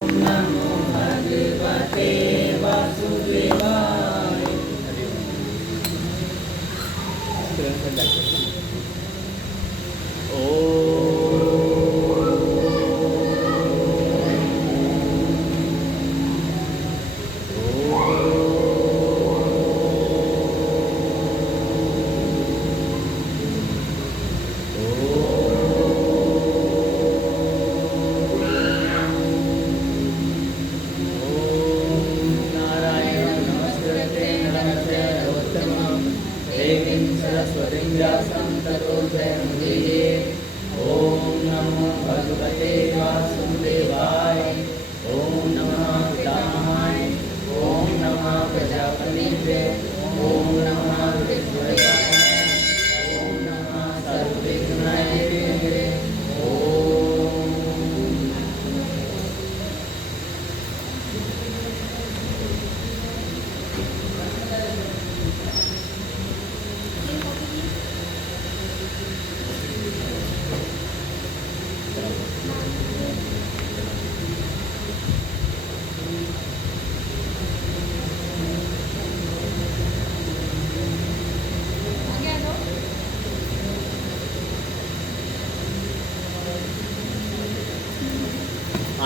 नमो भगवते वासुदेवाय।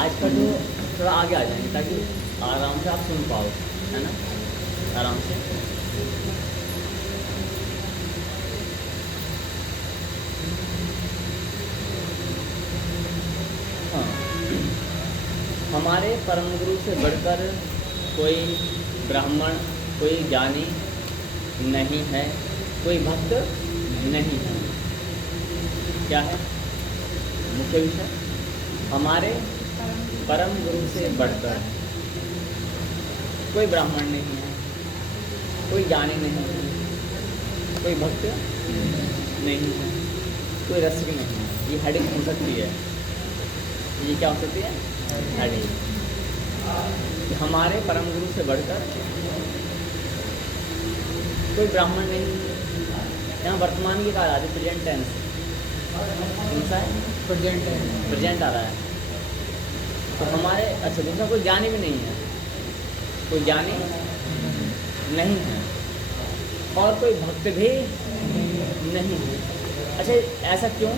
आज का जो थोड़ा आगे आ जाएंगे ताकि आराम से आप सुन पाओ, है ना, आराम से। हाँ, हमारे परम गुरु से बढ़कर कोई ब्राह्मण, कोई ज्ञानी नहीं है, कोई भक्त नहीं है। क्या है मुख्य विषय? हमारे परम गुरु से बढ़कर कोई ब्राह्मण नहीं है, कोई ज्ञानी नहीं है, कोई भक्त नहीं है, कोई रसिक नहीं है। ये हेडिंग हो सकती है, ये क्या हो सकती है? हेडिंग। हमारे परम गुरु से बढ़कर कोई ब्राह्मण नहीं। यहाँ वर्तमान की काल आती है, प्रेजेंट टेंस। कौन सा है? प्रेजेंट टेंस, प्रेजेंट आ रहा है। तो हमारे अच्छा दूसरा कोई ज्ञानी भी नहीं है, कोई ज्ञानी नहीं है और कोई भक्त भी नहीं है। अच्छा, ऐसा क्यों?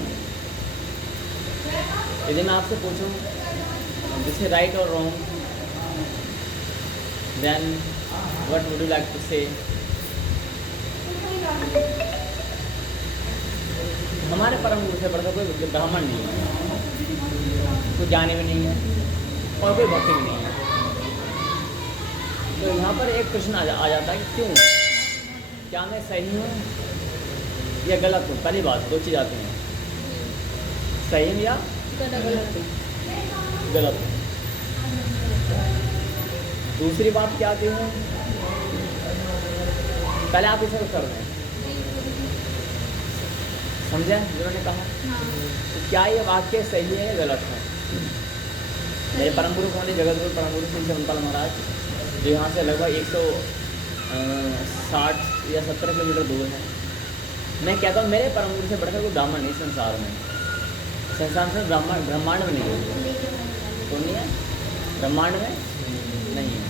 यदि मैं आपसे पूछूं दिस इज राइट और wrong, then what would you like to say? हमारे परम गुरु से बढ़कर कोई ब्राह्मण नहीं है, कोई ज्ञानी भी नहीं है और कोई भक्ति भी नहीं है। तो यहाँ पर एक प्रश्न आ जाता है कि क्यों? क्या मैं सही हूँ या गलत हूँ? पहली बात, दो चीज़ आती हैं, सही हूँ या गलत हूँ। दूसरी बात क्या आती है? पहले आप इसे उत्तर दें, समझे जिन्होंने कहा? तो क्या ये वाक्य सही है या गलत है? मेरे परम गुरु कौन है? जगत गुरु परम गुरु श्री चमनपाल महाराज, जो यहाँ से लगभग 160 या 70 किलोमीटर दूर है। मैं कहता हूँ मेरे परम गुरु से बढ़कर कोई ब्राह्मण नहीं संसार में। संसार में ब्रह्मांड में नहीं है। कौन नहीं है? ब्रह्मांड में नहीं है।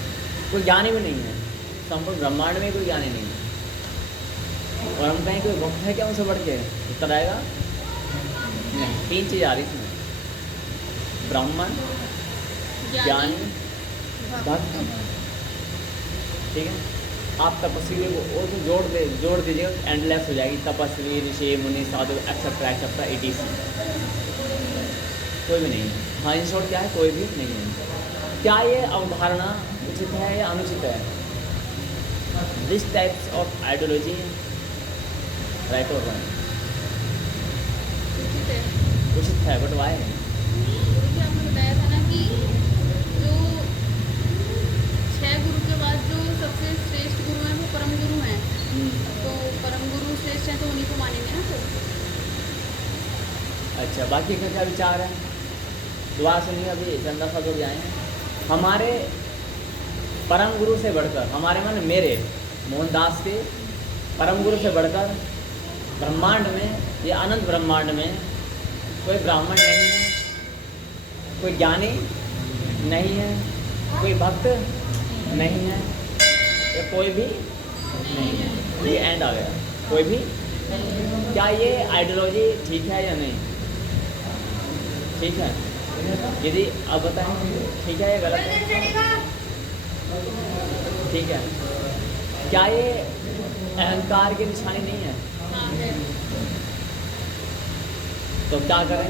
कोई ज्ञानी भी नहीं है, संपूर्ण ब्रह्मांड में कोई ज्ञानी नहीं है। और हम कहें कोई भक्त है क्या उनसे बढ़ के? उत्तर आएगा नहीं। तीन चीज़ आ रही इसमें, ब्राह्मण, ज्ञानी, भक्त। ठीक है, आप तपस्वी को और जोड़ दीजिएगा, एंडलेस हो जाएगी। तपस्वी, ऋषि, मुनि, साधु, एक्सेट्रा एक्सेट्रा, etc। कोई भी नहीं है। हाँ, इन शॉर्ट क्या है? कोई भी नहीं है। क्या ये अवधारणा उचित है या अनुचित है? This types of ideology right और रॉन्ग? उचित है, बट वाई? आपने बताया था ना कि जो 6 गुरु के बाद जो सबसे श्रेष्ठ गुरु हैं वो परम गुरु हैं। तो परम गुरु श्रेष्ठ हैं तो उन्हीं को मानेंगे ना फिर। अच्छा, बाकी का क्या विचार है? दुआ सुनिए, अभी चंदा सा जो जाए। हमारे परम गुरु से बढ़कर, हमारे मन मेरे मोहनदास के परम गुरु से बढ़कर ब्रह्मांड में या अनंत ब्रह्मांड में कोई ब्राह्मण नहीं है, कोई ज्ञानी नहीं है, कोई भक्त नहीं है, या कोई भी नहीं है। ये एंड आ गया, कोई भी। क्या ये आइडियोलॉजी ठीक है या नहीं? ठीक है। यदि आप बताएं ठीक है या गलत है? ठीक है। क्या ये अहंकार की निशानी नहीं है? हाँ है। तो क्या करें?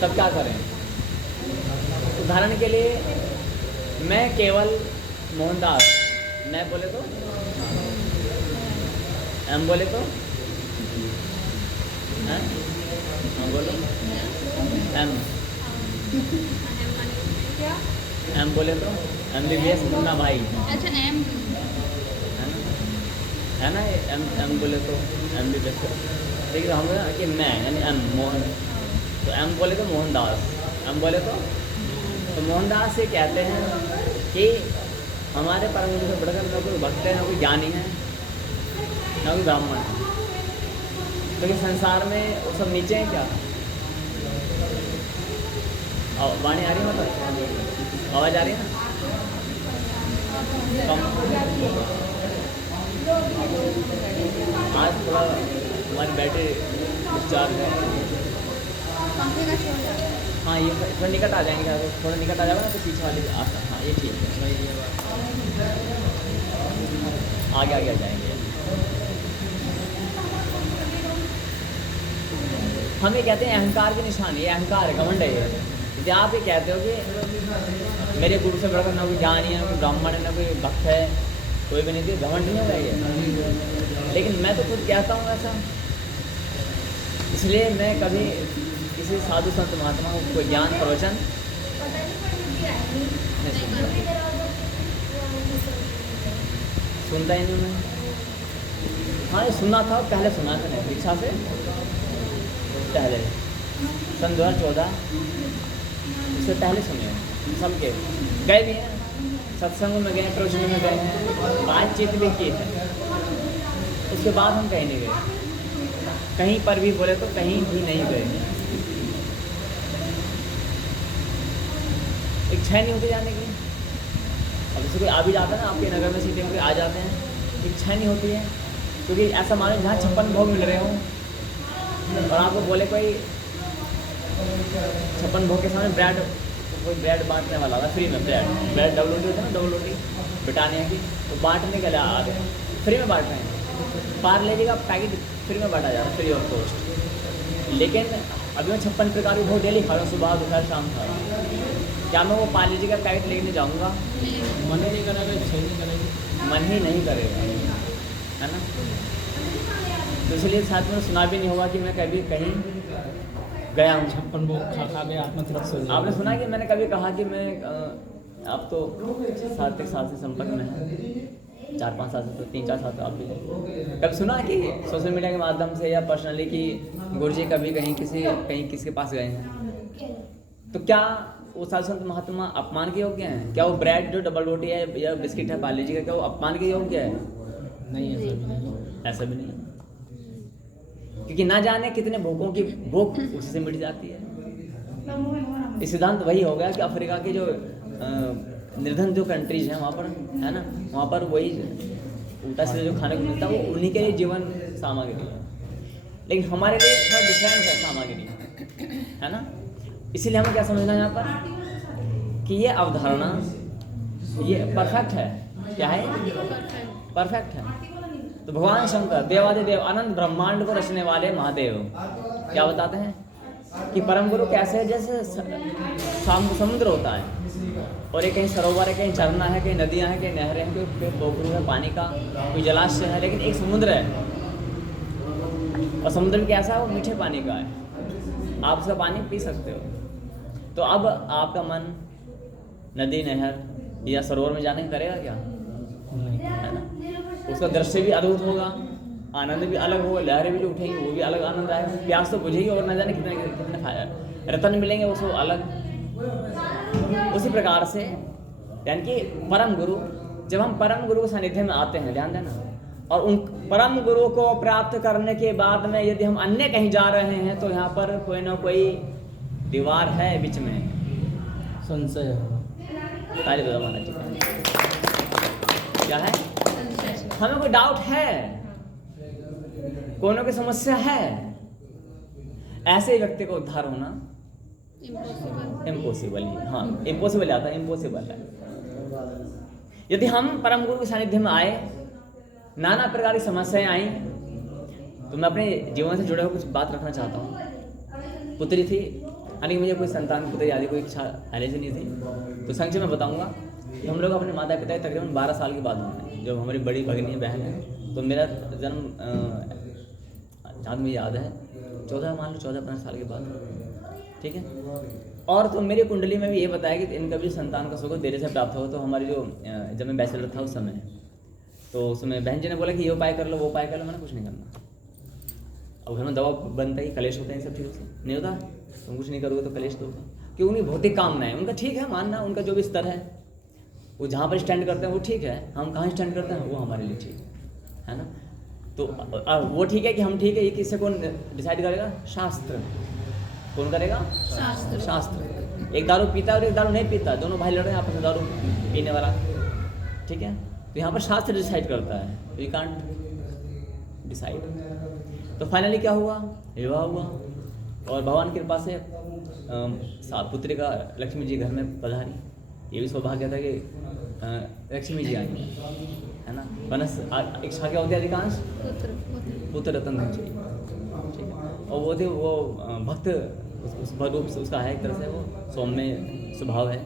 तब क्या करें? उदाहरण के लिए मैं केवल मोहनदास, मैं बोले तो, एम बोले तो, हैं? हाँ बोलो, एम, क्या? एम बोले तो MBBS मुन्ना भाई, अच्छा एम। है ना? एम बोले तो MBBS। देखिए हम बोले कि मैं यानी एम मोहन, तो एम बोले तो मोहनदास, एम बोले तो मोहनदास से कहते हैं कि हमारे परम गुरु से बढ़कर न कोई भक्त है, न कोई ज्ञानी है, न कोई ब्राह्मण है। क्योंकि संसार में वो सब नीचे हैं क्या? वाणी आ रही है? मतलब आवाज़ आ रही है ना? आज थोड़ा हमारी बैटरी डिस्चार्ज है। हाँ ये थोड़ा निकट आ जाएंगे, थोड़ा निकट आ जाएगा ना तो पीछे वाली आता। हाँ ये ठीक है, आगे आगे आ जाएंगे। हम ये कहते हैं अहंकार की निशानी, ये अहंकार है, घमंड है ये। यदि आप ये कहते हो कि मेरे गुरु से बढ़कर ना कोई ज्ञानी है, ना कोई ब्राह्मण है, ना कोई भक्त है, कोई भी नहीं थी, घमंड नहीं होगा ये। लेकिन मैं तो खुद कहता हूँ ऐसा, इसलिए मैं कभी किसी साधु संत महात्मा को कोई ज्ञान प्रवचन नहीं सुनता ही नहीं मैं। हाँ ये सुना था, पहले सुना था नहीं दीक्षा से पहले, सन 2014 उससे पहले सुने हैं सबके, गए भी हैं सत्संग में, गए प्रवचन में गए हैं, बातचीत भी की है। उसके बाद हम कहीं नहीं गए, कहीं पर भी बोले तो कहीं भी नहीं गए। इच्छा नहीं होती जाने की। अब जैसे कोई आ भी जाता है ना आपके नगर में, सिटी में आ जाते हैं, इच्छा नहीं होती है। क्योंकि ऐसा मानो जहाँ 56 भोग मिल रहे हों और आपको बोले कोई 56 भोग के सामने ब्रेड, कोई ब्रेड बांटने वाला था फ्री में, ब्रेड डबल रोटी होती है ना, डबल रोटी ब्रिटानिया की, तो बांटने के लिए आ गए, फ्री में बांट रहे हैं। पार्ले का पैकेट फ्री में बांटा जा रहा है, फ्री ऑफ कॉस्ट। लेकिन अभी मैं 56 प्रकार के भोग डेली खा रहा हूँ, सुबह दोपहर शाम खा रहा हूँ। क्या मैं वो पार्ले जी का पैकेट लेने जाऊँगा? मन ही नहीं करेगा, इच्छा ही नहीं करेगी, मन ही नहीं करेगा, है ना? तो इसलिए साथ में सुना भी नहीं होगा कि मैं कभी कहीं गया हूँ। 56 भोग खा खा के आत्मा तृप्त हो जाएगी। आपने सुना कि मैंने कभी कहा कि मैं आप तो 7 साल से संपर्क में हैं, 4-5 साल से, तो 3-4 साल तो आप भी। कभी सुना कि सोशल मीडिया के माध्यम से या पर्सनली कि गुरुजी कभी कहीं किसी के पास गए हैं? तो क्या वो साधु संत महात्मा अपमान के योग्य हैं? क्या वो ब्रेड जो डबल रोटी है या बिस्किट है पार्ले जी का, क्या वो अपमान के योग्य है? नहीं, ऐसा भी नहीं। ऐसा भी नहीं है, क्योंकि ना जाने कितने भूखों की भूख उसी से मिट जाती है। ये सिद्धांत वही हो गया कि अफ्रीका के जो निर्धन जो कंट्रीज हैं वहाँ पर, है ना, वहाँ पर वही उल्टा सीधा जो खाने को मिलता है वो उन्हीं के लिए जीवन सामग्री है। लेकिन हमारे लिए थोड़ा डिफरेंट है सामग्री, है ना। इसीलिए हमें क्या समझना है यहाँ पर कि ये अवधारणा ये परफेक्ट है। क्या है? परफेक्ट है। तो भगवान शंकर देवादिदेव अनंत ब्रह्मांड को रचने वाले महादेव क्या बताते हैं कि परम गुरु कैसे है? जैसे समुद्र होता है और एक कहीं सरोवर है, कहीं झरना है, कहीं नदियाँ हैं, कहीं नहरें हैं, कोई पोखरू है पानी का, कोई जलाशय है, लेकिन एक समुद्र है। और समुद्र भी कैसा है? वो मीठे पानी का है, आप उसका पानी पी सकते हो। तो अब आपका मन नदी, नहर या सरोवर में जाने करेगा क्या? है ना। उसका दृश्य भी अद्भुत होगा, आनंद भी अलग होगा, लहरें भी जो उठेंगी वो भी अलग आनंद आएगा, प्यास तो बुझेगी और न जाने कितने रतन मिलेंगे उसको अलग। उसी प्रकार से यानी कि परम गुरु, जब हम परम गुरु के सानिध्य में आते हैं, ध्यान देना, और उन परम गुरु को प्राप्त करने के बाद में यदि हम अन्य कहीं जा रहे हैं तो यहाँ पर कोई ना कोई दीवार है बीच में। संशय ताली बजाओ महाराज जी का। क्या है? हमें कोई डाउट है, कोनो की समस्या है, ऐसे व्यक्ति का उद्धार होना इम्पॉसिबल ही। हाँ, इम्पॉसिबल आता है, इम्पॉसिबल है। यदि हम परम गुरु के सानिध्य में आए, नाना प्रकार की समस्याएं आई, तो मैं अपने जीवन से जुड़े हुए कुछ बात रखना चाहता हूँ। पुत्री थी, यानी मुझे कोई संतान पुत्री आदि कोई इच्छा पहले से नहीं थी। तो संक्षेप में बताऊंगा कि हम लोग अपने माता पिता तकरीबन 12 साल के बाद हुए, जब हमारी बड़ी भगिनी बहन है। तो मेरा जन्म जहाँ मुझे याद है 14-15 साल के बाद, ठीक है। और तो मेरी कुंडली में भी ये बताया कि इनका भी संतान का सुख देर से प्राप्त हो। तो हमारी जो जब मैं बैचलर था उस समय, तो उसमें बहन जी ने बोला कि ये उपाय कर लो, वो उपाय कर लो। मैंने कुछ नहीं करना। अब घर में दवा बनता ही, कलेश होते हैं, सब चीज़ों से नहीं होता। तुम कुछ नहीं करोगे तो कलेश तो होगा, क्योंकि उनकी भौतिक कामना है। उनका ठीक है मानना, उनका जो भी स्तर है, वो जहाँ पर स्टैंड करते हैं वो ठीक है। हम कहाँ स्टैंड करते हैं वो हमारे लिए ठीक है ना। तो वो ठीक है कि हम ठीक है, ये किससे कौन डिसाइड करेगा? शास्त्र। कौन करेगा? शास्त्र। एक दारू पीता और एक दारू नहीं पीता, दोनों भाई लड़ रहे हैं आपस में, दारू पीने वाला, ठीक है। तो यहाँ पर शास्त्र डिसाइड करता है, तो यू कांट डिसाइड। तो फाइनली क्या हुआ? विवाह हुआ, और भगवान की कृपा से पुत्री का लक्ष्मी जी घर में पधारी। ये भी सौभाग्य था कि लक्ष्मी जी आई, है ना। वनस इच्छा क्या होती है अधिकांश? पुत्र रतन धन चाहिए, ठीक है। और वो थे वो भक्त, उस रूप से उसका है एक तरह से, वो सौम्य स्वभाव है।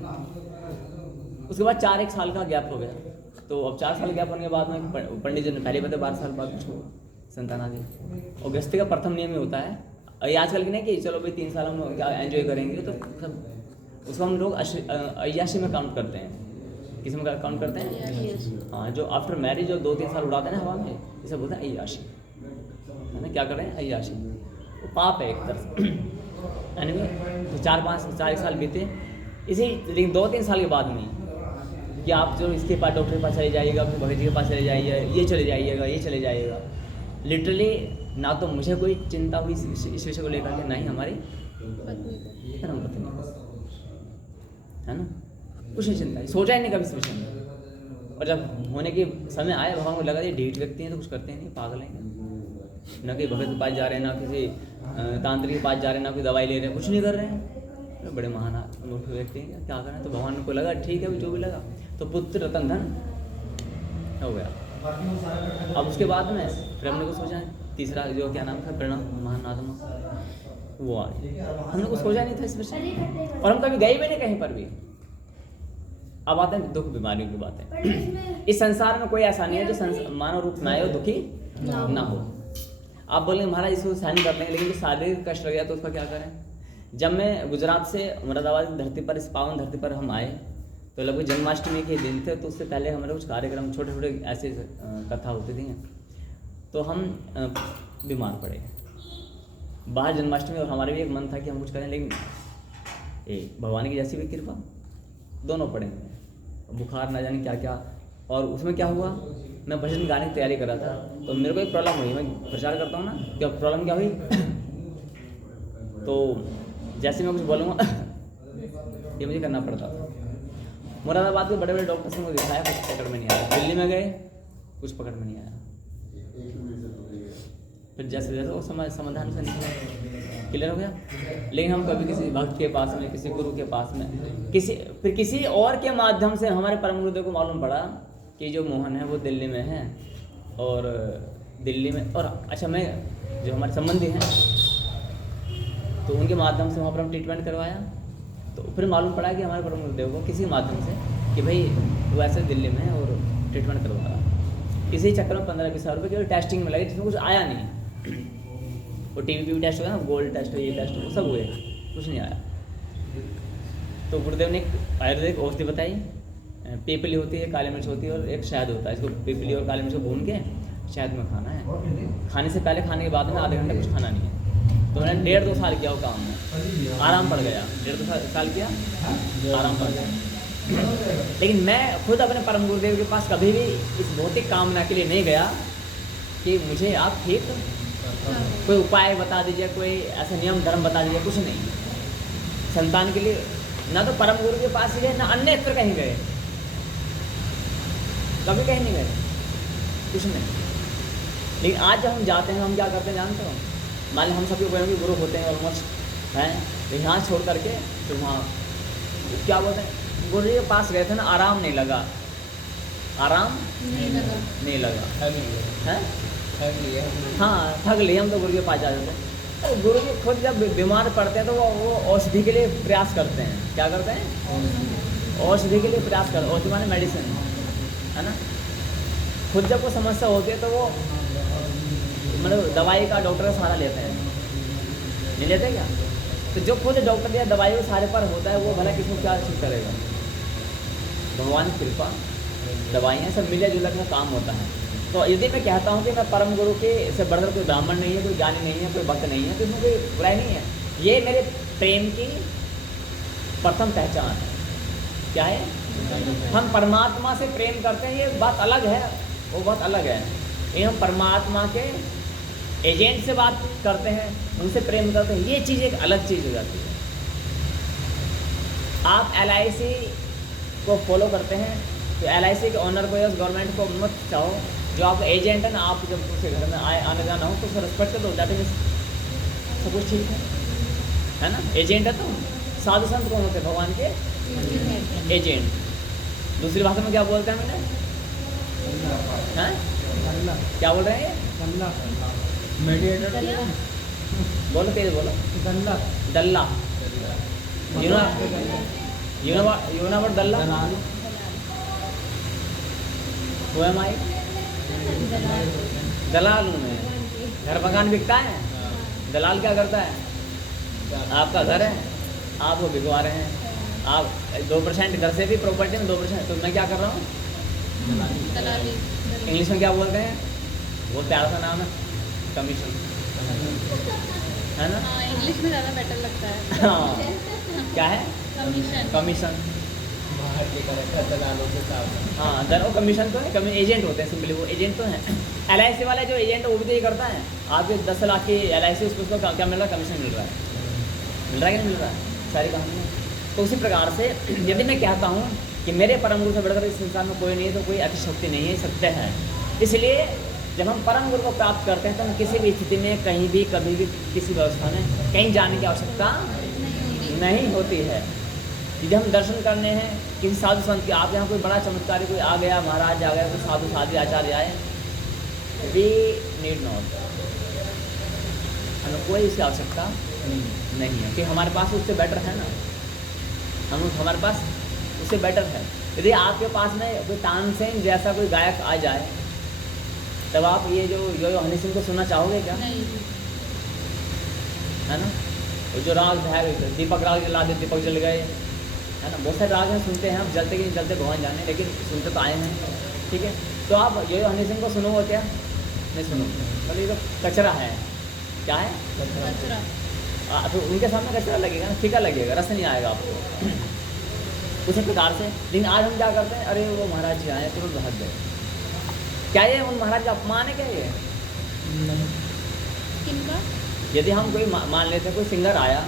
उसके बाद 4-1 साल का गैप हो गया। तो अब 4 साल गैप होने के बाद में पंडित जी ने पहले बताया 12 साल बाद कुछ होगा संतान आदि। और गृहस्थी का प्रथम नियम ही होता है, ये आजकल की नहीं कि चलो भाई 3 साल हम क्या एंजॉय करेंगे, तो सब उसको हम लोग अय्याशी में काउंट करते हैं। किस में काउंट करते हैं? हाँ, जो आफ्टर मैरिज जो 2-3 साल उड़ाते हैं ना हवा में, इसे बोलते हैं अय्याशी, है ना। क्या करें? अय्याशी। वो पाप है एक तरह से। एनीवे, तो 4-1 साल बीते इसी, लेकिन 2-3 साल के बाद में कि आप जो इसके पास डॉक्टर के पास चले जाइएगा, फिर भगत जी के पास चले जाइए, ये चले जाइएगा, ये चले जाइएगा। लिटरली ना तो मुझे कोई चिंता हुई इस विषय को लेकर के, ना ही हमारी धर्मपत्नी, है ना। कुछ नहीं चिंता, सोचा ही नहीं कभी इस विषय में। और जब होने के समय आए, भगवान को लगा ये ढीठ व्यक्ति हैं तो कुछ करते हैं नहीं, पागल हैं, ना कि भगत के पास जा रहे हैं, ना किसी तांत्रिक के पास जा रहे हैं, ना कोई दवाई ले रहे हैं, कुछ नहीं कर रहे हैं, बड़े महान व्यक्ति हैं, क्या करें। तो भगवान को लगा ठीक है जो भी लगा, तो पुत्र रतन धन हो गया। अब उसके बाद में फिर हमने को सोचा तीसरा जो क्या नाम था, प्रणव महानात्मा, वो आ गया। हमने कुछ सोचा नहीं था इस विषय, और हम कभी गए भी नहीं कहीं पर भी। अब आते हैं दुख बीमारियों की बातें। इस संसार में कोई ऐसा नहीं है जो मानव रूप में आए और दुखी ना हो। आप बोलेंगे महाराज इसको सहन कर लेंगे, लेकिन जो शारीरिक कष्ट लग गया तो उसका क्या करें। जब मैं गुजरात से मुरादाबाद की धरती पर, इस पावन धरती पर हम आए, तो लगभग जन्माष्टमी के दिन थे। तो उससे पहले हमारे कुछ कार्यक्रम, छोटे छोटे ऐसे कथा होती थी, तो हम बीमार पड़े बाहर जन्माष्टमी। और हमारे भी एक मन था कि हम कुछ करें, लेकिन भगवान की जैसी भी कृपा, दोनों पड़े हुए, बुखार ना जाने क्या क्या। और उसमें क्या हुआ, मैं भजन गाने की तैयारी कर रहा था, तो मेरे को एक प्रॉब्लम हुई। मैं प्रचार करता हूँ ना, क्या प्रॉब्लम क्या हुई तो जैसे मैं कुछ बोलूँगा ये मुझे करना पड़ता था। मुरादाबाद के बड़े बड़े डॉक्टर्स ने मुझे दिखाया, कुछ पकड़ में नहीं आया। दिल्ली में गए, कुछ पकड़ में नहीं आया। फिर जैसे जैसे वो समाधान से निकला, क्लियर हो गया। लेकिन हम कभी किसी भक्त के पास में, किसी गुरु के पास में, किसी और के माध्यम से हमारे परम गुरुदेव को मालूम पड़ा कि जो मोहन है वो दिल्ली में है, और दिल्ली में, और अच्छा मैं जो हमारे संबंधी हैं तो उनके माध्यम से वहाँ पर हम ट्रीटमेंट करवाया। तो फिर मालूम पड़ा कि हमारे परम गुरुदेव को किसी माध्यम से कि भाई वो ऐसे दिल्ली में है और ट्रीटमेंट करवा रहा। इसी चक्कर में 15-20 हज़ार रुपये केवल टेस्टिंग में लगे, जिसमें कुछ आया नहीं। वो टीवी टेस्ट हुआ ना, गोल्ड टेस्ट, ये टेस्ट, वो सब हुए, कुछ नहीं आया। तो गुरुदेव ने एक आयुर्वेदिक औषधि बताई, पीपली होती है, काली मिर्च होती है, और एक शहद होता है। इसको पीपली और काली मिर्च को भून के शहद में खाना है। खाने से पहले, खाने के बाद में आधे घंटे कुछ खाना नहीं है। तो मैंने 1.5-2 साल किया वो काम में, आराम पड़ गया। 1.5-2 साल किया, आराम पड़ गया। लेकिन मैं खुद अपने परम गुरुदेव के पास कभी भी इस भौतिक कामना के लिए नहीं गया कि मुझे आप ठीक कोई उपाय बता दीजिए, कोई ऐसा नियम धर्म बता दीजिए, कुछ नहीं। संतान के लिए ना तो परम गुरु के पास ही गए, ना अन्यत्र कहीं गए, कभी कहीं नहीं गए, कुछ नहीं। लेकिन आज जब हम जाते हैं, हम क्या करते हैं जानते हो? मान लो हम सभी कोई गुरु होते हैं ऑलमोस्ट हैं, तो यहाँ छोड़ करके तो वहाँ क्या बोलते हैं, गुरु जी के पास गए थे ना, आराम नहीं लगा, आराम नहीं लगा। नहीं लगा है, थक लिए हाँ थक लिए हम तो गुरु के पास जाते थे। तो गुरु जी खुद जब बीमार पड़ते हैं तो वो औषधि के लिए प्रयास करते हैं, क्या करते हैं? औषधि के लिए प्रयास करते हैं, औषधि माने मेडिसिन है ना। खुद जब कोई समस्या होती है तो वो मतलब दवाई का, डॉक्टर का सहारा लेते हैं, नहीं लेते क्या? तो जो खुद डॉक्टर या दवाई के सहारे पर होता है वो भला किसको क्या ठीक करेगा? भगवान की कृपा, दवाइयाँ सब मिले जुले का काम होता है। तो यदि मैं कहता हूँ कि मैं परम गुरु के से बढ़कर कोई ब्राह्मण नहीं है, कोई ज्ञानी नहीं है, कोई भक्त नहीं है, तो इसमें कोई बुराई नहीं है। ये मेरे प्रेम की प्रथम पहचान है। क्या है? हम परमात्मा से प्रेम करते हैं, ये बात अलग है, वो बात अलग है। ये हम परमात्मा के एजेंट से बात करते हैं, उनसे प्रेम करते हैं, ये चीज़ एक अलग चीज़ हो जाती है। आप LIC को फॉलो करते हैं तो LIC के ऑनर को या गवर्नमेंट को मत चाहो, जो आपका एजेंट है ना, आप जब उसके घर में आने जाना हो तो उसको रिस्पेक्ट कर दो, जाते हैं सब कुछ ठीक है ना। एजेंट है तो साधु संत कौन होते हैं? भगवान के एजेंट। दूसरी भाषा में क्या बोलते हैं मैंने, हैं क्या बोल रहे हैं? मेडिएटर बोलो तेज बोलो। दल्ला यूना दल्ला वो है माई दलाल में घर मकान बिकता है, दलाल क्या करता है? आपका घर है, आप वो बिकवा रहे हैं, आप 2% घर से भी प्रॉपर्टी में 2%, तो मैं क्या कर रहा हूँ? दलाली। इंग्लिश में क्या बोलते हैं? वो प्यारा सा नाम है, कमीशन, है ना? हाँ, इंग्लिश में ज़्यादा बेटर लगता है। हाँ क्या है? कमीशन। कमीशन, बाहर के करेक्टर दलालों के साथ। हाँ दर कमीशन तो है, एजेंट होते हैं सिंपली, वो एजेंट तो हैं। LIC वाला जो एजेंट है वो भी तो ये करता है, आपके 10 लाख की LIC उसको क्या मिल रहा है? कमीशन मिल रहा है, मिल रहा है कि नहीं मिल रहा है? सारी कहानी है। तो उसी प्रकार से यदि मैं कहता हूँ कि मेरे परम गुरु से बढ़कर इस संसार में कोई नहीं है, तो कोई अतिशक्ति नहीं है, सत्य है। इसलिए जब हम परम गुरु को प्राप्त करते हैं तो हम किसी भी स्थिति में, कहीं भी, कभी भी, किसी व्यवस्था में कहीं जाने की आवश्यकता नहीं होती है। यदि हम दर्शन करने हैं किसी साधु संत के, आप यहाँ कोई बड़ा चमत्कारी कोई आ गया, महाराज आ गया, कोई साधु साधु आचार्य आए, वी नीड नॉट, हमें कोई इसकी आवश्यकता नहीं है, कि हमारे पास उससे बेटर है ना, हमारे पास उससे बेटर है। यदि आपके पास में कोई तानसेन जैसा कोई गायक आ जाए, तब आप ये जो यो हनी सिंह को सुनना चाहोगे क्या? नहीं। है ना? वो जो राग है, दीपक राग जला दे, दीपक जल गए, है ना? बहुत सारे राग हैं, सुनते हैं, हम जलते कि नहीं जलते भगवान जाने, लेकिन सुनते तो आए हैं, ठीक है। तो आप यो हनी सिंह को सुनोगे क्या? नहीं सुनोगे, मतलब ये तो कचरा है। क्या है? कचरा। तो उनके सामने कचरा लगेगा ना, फीका लगेगा, रस नहीं आएगा आपको। उसी प्रकार से लेकिन आज हम क्या करते हैं, अरे वो महाराज जी आए तुरंत भाग गए। क्या ये उन महाराज का अपमान है क्या ये? किनका? यदि हम कोई मान लेते हैं कोई सिंगर आया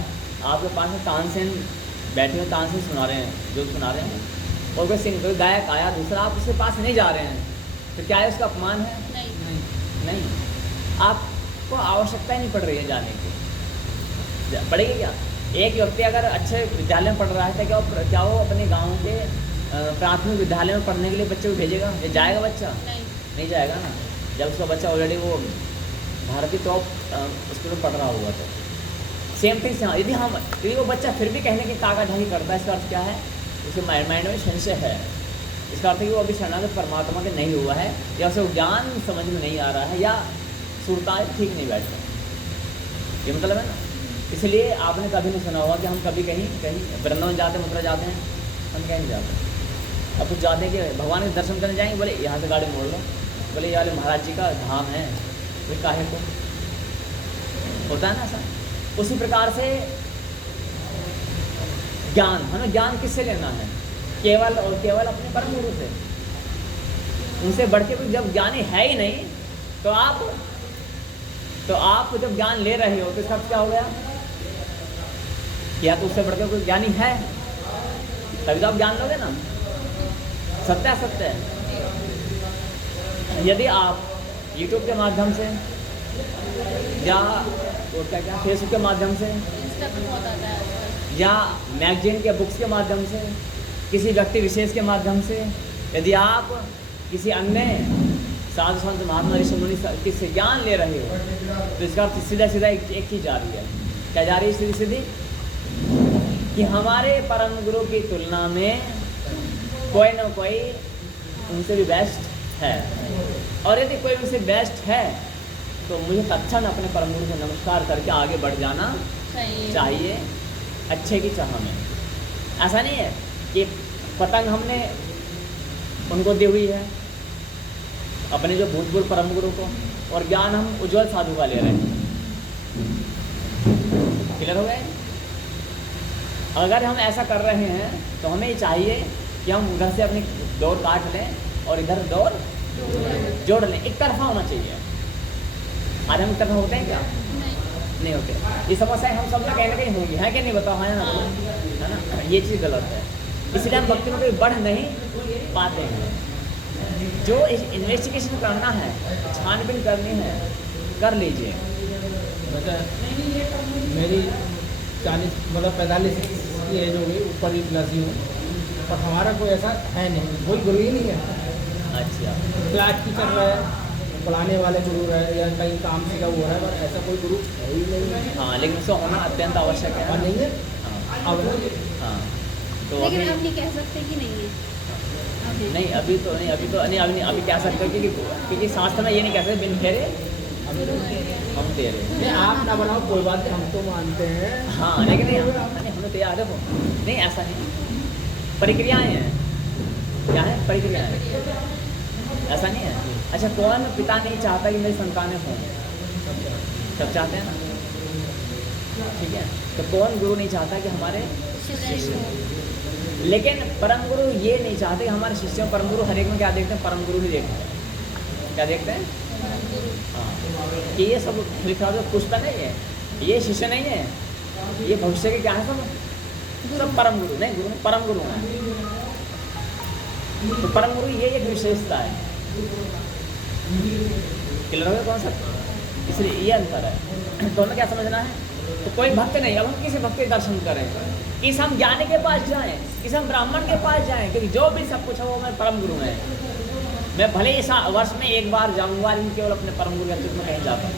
आपके पास में, तानसेन बैठे हुए तानसेन सुना रहे हैं, जो सुना रहे हैं, और कोई गायक आया दूसरा, आप उसके पास नहीं जा रहे हैं, तो क्या है उसका अपमान है? नहीं, आपको आवश्यकता ही नहीं पड़ रही है जाने की। पड़ेगी क्या? एक व्यक्ति अगर अच्छे विद्यालय में पढ़ रहा है तो क्या वो अपने गांव के प्राथमिक विद्यालय में पढ़ने के लिए बच्चे को भेजेगा? ये जाएगा बच्चा? नहीं जाएगा ना, जब उसका बच्चा ऑलरेडी वो भारत की टॉप स्कूल में पढ़ रहा होगा। तो सेम थिंग से यदि वो बच्चा फिर भी कहने की ताकाझाकी करता है, इसका अर्थ क्या है? उसके माइंड में संशय है। इसका अर्थ है कि वो अभी शरणागत परमात्मा के नहीं हुआ है, या उसे ज्ञान समझ में नहीं आ रहा है, या सुरता ठीक नहीं बैठता, ये मतलब है ना। इसलिए आपने कभी नहीं सुना होगा कि हम कभी कहीं वृंदावन जाते, मथुरा जाते हैं, हम कहीं नहीं जाते। अब कुछ जाते हैं कि भगवान के दर्शन करने जाएंगे, बोले यहाँ से गाड़ी मोड़ लो, बोले ये वाले महाराज जी का धाम है, वे काहे को होता है ना ऐसा। उसी प्रकार से ज्ञान, हमें ज्ञान किससे लेना है? केवल और केवल अपने परम गुरु से। उनसे बढ़ के कोई जब ज्ञानी है ही नहीं, तो आप जब ज्ञान ले रहे हो तो इसका क्या हो गया? क्या तो उससे बढ़कर कोई ज्ञानी है? तभी तो आप ज्ञान लोगे ना। सत्य है, सत्य है। यदि आप यूट्यूब के माध्यम से या और क्या फेसबुक के माध्यम से इंस्टा पे बहुत आता है आजकल। या मैगजीन के बुक्स के माध्यम से, किसी व्यक्ति विशेष के माध्यम से, यदि आप किसी अन्य साधु संत महात्मा ऋषि मुनि किससे ज्ञान ले रहे हो, तो इसका अर्थ सीधा सीधा एक चीज़ जा रही है। क्या जा रही है सीधी सीधी? कि हमारे परम गुरु की तुलना में कोई ना कोई उनसे भी बेस्ट है, और यदि कोई उनसे बेस्ट है तो मुझे तत्क्षण अपने परम गुरु को नमस्कार करके आगे बढ़ जाना चाहिए अच्छे की चाह में। ऐसा नहीं है कि पतंग हमने उनको दी हुई है अपने जो भूतपूर्व परम गुरु को, और ज्ञान हम उज्ज्वल साधु का ले रहे हैं। क्लियर हो गए? अगर हम ऐसा कर रहे हैं तो हमें चाहिए कि हम उधर से अपनी डोर काट लें और इधर डोर जोड़ लें। एक तरफा होना चाहिए। आज हम एक तरफा होते हैं क्या? नहीं होते। ये समस्या हम सब में कहीं ना कहीं होंगी, है कि नहीं? बताओ, है ना? ये चीज़ गलत है। इसलिए हम भक्ति में कोई बढ़ नहीं पाते हैं। जो इन्वेस्टिगेशन करना है, छानबीन करनी है, कर लीजिए। मेरी 40 मतलब 45 की एज हो गई, ऊपर ही नसी हूँ, पर हमारा कोई ऐसा है नहीं, कोई गुरु ही नहीं है। अच्छा, क्लास की चल रहा है, पढ़ाने वाले गुरु रहे या कहीं काम सीखा हो रहा है, पर ऐसा कोई गुरु है ही नहीं। हाँ, लेकिन उसका होना अत्यंत आवश्यक है। और नहीं है हाँ, अब हाँ। तो लेकिन अभी अब नहीं कह सकते कि नहीं है। अभी नहीं, अभी तो नहीं, अभी कह सकते हैं क्योंकि शास्त्र में ये नहीं कहते बिन फेरे हम तेरे। नहीं, आप ना बनाओ कोई बात नहीं, हम तो मानते हैं। हाँ, लेकिन नहीं, हमें तैयार है वो। नहीं, ऐसा नहीं, प्रक्रियाएं हैं। क्या है? प्रक्रियाएं। ऐसा नहीं है। अच्छा, कौन पिता नहीं चाहता कि मेरी संतानें हों? सब चाहते हैं ना, ठीक है? तो कौन गुरु नहीं चाहता कि हमारे शिष्य? लेकिन परम गुरु ये नहीं चाहते कि हमारे शिष्यों, परम गुरु हर एक में क्या देखते हैं? परम गुरु ही देखते हैं। क्या देखते हैं? हाँ, कि ये सब लिखा हुआ कुछ तो नहीं है, ये शिष्य नहीं है, ये भविष्य के क्या है? सब परम गुरु नहीं, गुरु परम गुरु हैं। तो परम गुरु ये एक विशेषता है। क्लियर हो गया कौन सा? इसलिए ये अंतर है। तो हमें क्या समझना है? तो कोई भक्त नहीं, अब हम किसी भक्त के दर्शन करें, किस हम ज्ञानी के पास जाएं, किस हम ब्राह्मण के पास जाएं, क्योंकि जो भी सब कुछ है वो मैं परम गुरु है। मैं भले इस वर्ष में एक बार जाऊंगा, लेकिन केवल अपने परम गुरु के अस्तित्व में कहीं जाता हूँ।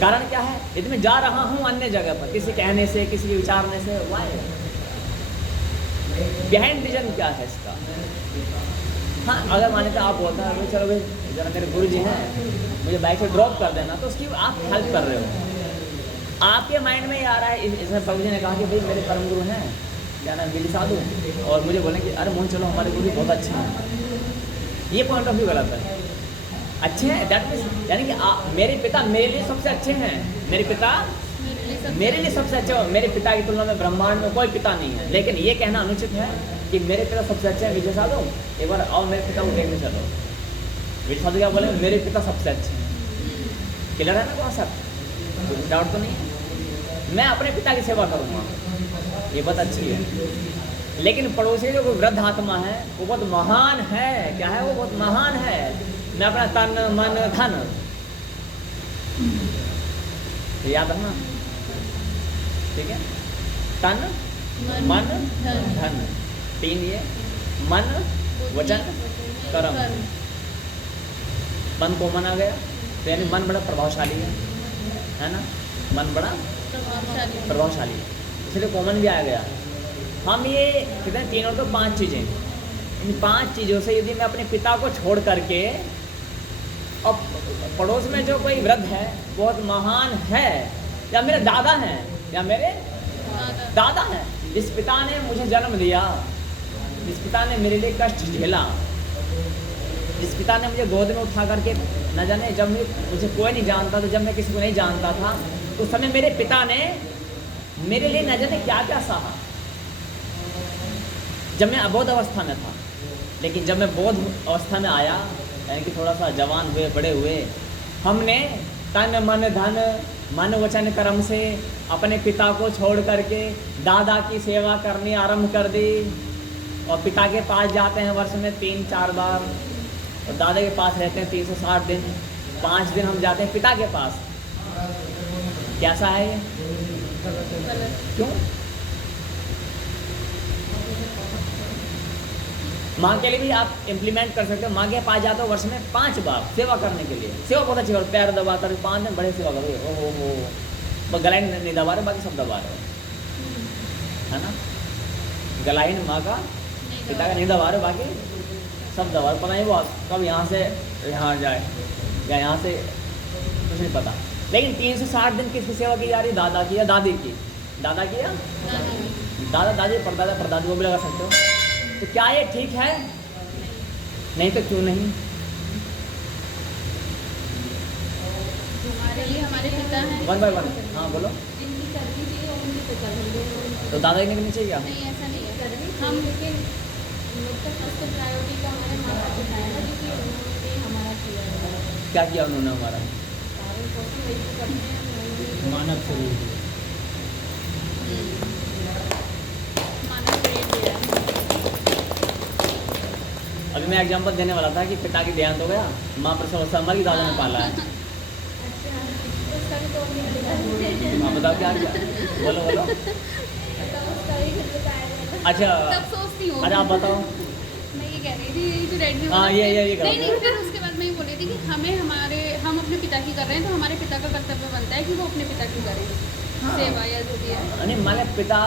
कारण क्या है? यदि मैं जा रहा हूँ अन्य जगह पर, किसी कहने से, किसी के विचारने से, वाई बिहाइंड रीजन क्या है इसका? हाँ, अगर मान लीजिए आप बोलते हैं चलो भाई जरा मेरे गुरु जी हैं, मुझे बाइक से ड्रॉप कर देना, तो उसकी आप हेल्प कर रहे हो। आपके माइंड में ये आ रहा है, इसमें प्रभु जी ने कहा कि भाई मेरे परम गुरु हैं, क्या नाम, गिली साधु, और मुझे बोलें कि अरे मोहन चलो हमारे गुरु बहुत अच्छा है। ये पॉइंट ऑफ व्यू गलत है। अच्छे हैं दैट मीन्स, यानी कि मेरे पिता मेरे लिए सबसे अच्छे हैं। मेरे पिता मेरे लिए सबसे अच्छे, मेरे पिता की तुलना में ब्रह्मांड में कोई पिता नहीं है। लेकिन ये कहना अनुचित है कि मेरे पिता सबसे अच्छे हैं। विजय साधु एक बार आओ मेरे पिता को देखने चलो। विजय साधु क्या बोले? मेरे पिता सबसे अच्छे हैं। क्लियर है ना कॉन्सेप्ट? कुछ डाउट तो नहीं है? मैं अपने पिता की सेवा करूँगा, ये बात अच्छी है। लेकिन पड़ोसी जो वृद्ध आत्मा है वो बहुत महान है। क्या है? वो बहुत महान है। मैं अपना तन मन धन, याद रखना, ठीक है? तन मन धन, तीन ये, मन वचन कर्म। मन को मन आ गया, तो यानी मन बड़ा प्रभावशाली है ना? मन बड़ा प्रभावशाली है, इसलिए कॉमन भी आ गया। हम ये कहते हैं तीनों तो 5 चीज़ें, इन 5 चीज़ों से यदि मैं अपने पिता को छोड़ करके और पड़ोस में जो कोई वृद्ध है बहुत महान है, या मेरे दादा हैं, या मेरे दादा हैं, जिस पिता ने मुझे जन्म दिया, जिस पिता ने मेरे लिए कष्ट झेला, जिस पिता ने मुझे गोद में उठा करके, न जाने जब मुझे कोई नहीं जानता था, जब मैं किसी को नहीं जानता था, उस समय मेरे पिता ने मेरे लिए न जाने क्या क्या सहा, जब मैं अबोध अवस्था में था। लेकिन जब मैं बोध अवस्था में आया, यानी कि थोड़ा सा जवान हुए, बड़े हुए, हमने तन मन धन मन वचन कर्म से अपने पिता को छोड़ करके दादा की सेवा करनी आरंभ कर दी, और पिता के पास जाते हैं वर्ष में 3-4 बार, और दादा के पास रहते हैं 360 दिन। 5 दिन हम जाते हैं पिता के पास। कैसा है ये? गलत। क्यों? माँ के लिए भी आप इम्प्लीमेंट कर सकते हो। माँ के पास जाते हो वर्ष में 5 बार सेवा करने के लिए। सेवा बहुत अच्छी बात, पैर दबा कर 5 दिन बड़े सेवा करो। ओ हो, बस गलाई नहीं दबा रहे, बाकी सब दबा रहे हो, है ना। गलाई माँ का पिता का नहीं दबा रहे, बाकी सब दबा रहे। पता नहीं वो कब यहाँ से यहाँ जाए या यहाँ से कुछ नहीं पता। लेकिन 360 दिन किसकी सेवा की जा रही? दादा की या दादी की? दादा की या दादा दादी, परदादा परदादी को भी लगा सकते हो। तो क्या ये ठीक है? नहीं तो क्यों नहीं? हमारे लिए हमारे पिता हैं। 1 by 1। हाँ बोलो। जिनकी करनी चाहिए और उनकी तो करनी। तो दादा की नहीं करनी चाहिए क्या? नहीं, ऐसा नहीं है। हम लेकिन लोग का फर्स्ट प्रायोरिटी का हमारे माता पिता है ना, क्योंकि उन्होंने हमारा किया है। क्या किया उन्होंने हमारा? पालन पोषण वही तो करते हैं। मानव शरीर मानव शरीर दिया है। अभी मैं एग्जांपल देने वाला था कि पिता की देहांत हो गया, माँ प्रसव अवस्था मर गई, दादा ने पाला है। उसका भी तो नहीं पता। हाँ बताओ क्या किया? बोलो बोलो। उसका भी घर पे आया जाएगा। अच्छा तब सोचती हूँ। अच्छा आप बताओ। मैं ये कह रही थी जो रेड हाँ, ये करो। नहीं, फिर उसके बाद मैं ये बोल रही थी कि हम अपने पिता की कर रहे हैं, तो हमारे पिता का कर्तव्य बनता है कि वो अपने पिता की करें। हाँ। सेवा या जो भी है। नहीं माने पिता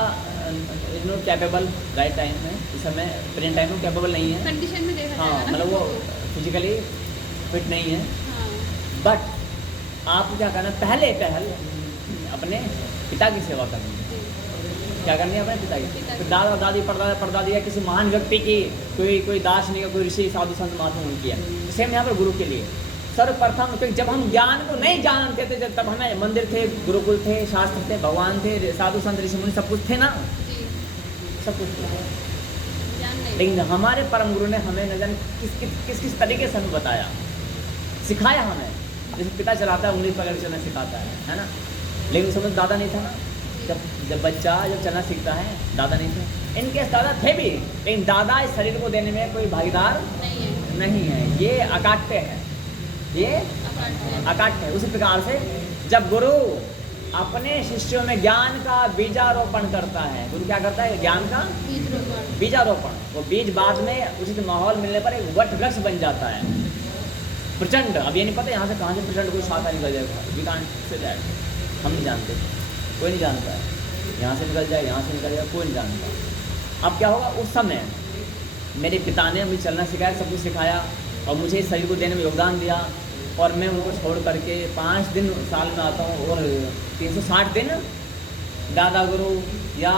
is not capable right time में, इस समय प्रेजेंट टाइम में कैपेबल नहीं है। कंडीशन में देखा हाँ जाएगा ना मतलब कि वो फिजिकली फिट नहीं है। हाँ। बट आपको क्या करना है? पहले अपने पिता की सेवा करनी है। क्या करनी है? अपने पिता की। तो दादा दादी परदादा परदादी या किसी महान व्यक्ति की, कोई दार्शनिक का, कोई ऋषि साधु संत महात्मा उनकी है। सेम यहाँ पर गुरु के लिए सर्वप्रथम, क्योंकि जब हम ज्ञान को नहीं जानते थे, जब तब हमें मंदिर थे, गुरुकुल थे, शास्त्र थे, भगवान थे, साधु संत ऋषि मुनि सब कुछ थे ना, जी, सब कुछ थे। ज्ञान नहीं। लेकिन हमारे परम गुरु ने हमें न जाने किस तरीके से हमें बताया, सिखाया हमें। जैसे पिता चलाता है उंगली पकड़ के चलना सिखाता है ना। लेकिन उस समय दादा नहीं था ना। जब बच्चा चलना सीखता है, दादा नहीं थे। इनके दादा थे भी, लेकिन दादा इस शरीर को देने में कोई भागीदार नहीं है। ये अकाट्य है, ये अकाट्य है। उसी प्रकार से जब गुरु अपने शिष्यों में ज्ञान का बीजारोपण करता है, गुरु क्या करता है? ज्ञान का बीजारोपण। वो बीज बाद में उचित माहौल मिलने पर एक वट वृक्ष बन जाता है प्रचंड। अब ये नहीं पता यहाँ से कहाँ से प्रचंड कोई शाखा निकल जाएगा। वी कांट से दैट, हम नहीं जानते, कोई नहीं जानता है। यहाँ से निकल जाए, यहाँ से निकल जाए, कोई नहीं जानता। अब क्या होगा? उस समय मेरे पिता ने मुझे चलना सिखाया, सब कुछ सिखाया, और मुझे इस शरीर को देने में योगदान दिया, और मैं उनको छोड़ करके 5 दिन साल में आता हूँ, और 360 दिन दादा गुरु या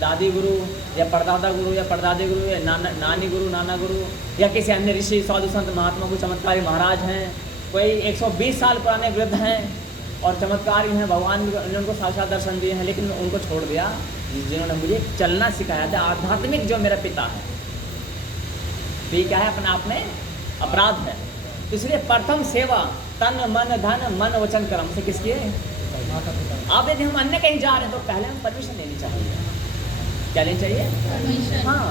दादी गुरु या परदादा गुरु या परदादे गुरु या नानी गुरु, नाना गुरु, या किसी अन्य ऋषि साधु संत महात्मा को चमत्कारी महाराज हैं, कोई 120 साल पुराने वृद्ध हैं और चमत्कारी हैं, भगवान ने उनको साक्षात दर्शन दिए हैं, लेकिन उनको छोड़ दिया जिन्होंने मुझे चलना सिखाया था। आध्यात्मिक जो मेरा पिता है, तो ये क्या है? अपने आप में अपराध है। तो इसलिए प्रथम सेवा तन मन धन मन वचन कर्म से किसकी है? आप यदि हम अन्य कहीं जा रहे हैं तो पहले हम परमिशन लेनी चाहिए। क्या लेनी चाहिए? हाँ,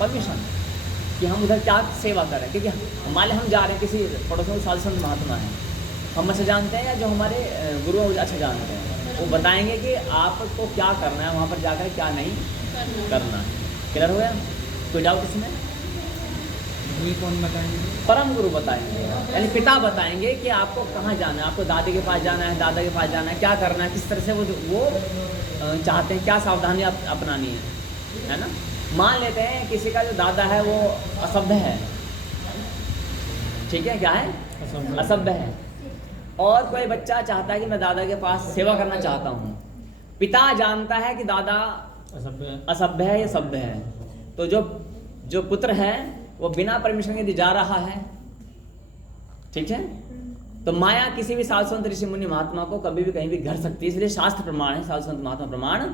परमिशन, कि हम उधर क्या सेवा करें। क्योंकि मान लें हम जा रहे हैं किसी पड़ोसन साधु संत महात्मा है, हम अच्छे जानते हैं या जो हमारे गुरु अच्छे जानते हैं, वो बताएंगे कि आपको क्या करना है, वहाँ पर जाकर क्या नहीं करना है। क्लियर हो गया? कोई डाउट इसमें? कौन बताएंगे? परम गुरु बताएंगे, यानी पिता बताएंगे कि आपको कहाँ जाना है, आपको दादी के पास जाना है, दादा के पास जाना है, क्या करना है, किस तरह से वो चाहते हैं, क्या सावधानी अपनानी है ना। मान लेते हैं किसी का जो दादा है वो असभ्य है, ठीक है, क्या है? असभ्य है, और कोई बच्चा चाहता है कि मैं दादा के पास सेवा करना चाहता हूँ। पिता जानता है कि दादा असभ्य है या सभ्य है, तो जो पुत्र है वो बिना परमिशन यदि जा रहा है, ठीक है, तो माया किसी भी साधु संत ऋषि मुनि महात्मा को कभी भी कहीं भी घर सकती है। इसलिए शास्त्र प्रमाण है, साधु संत महात्मा प्रमाण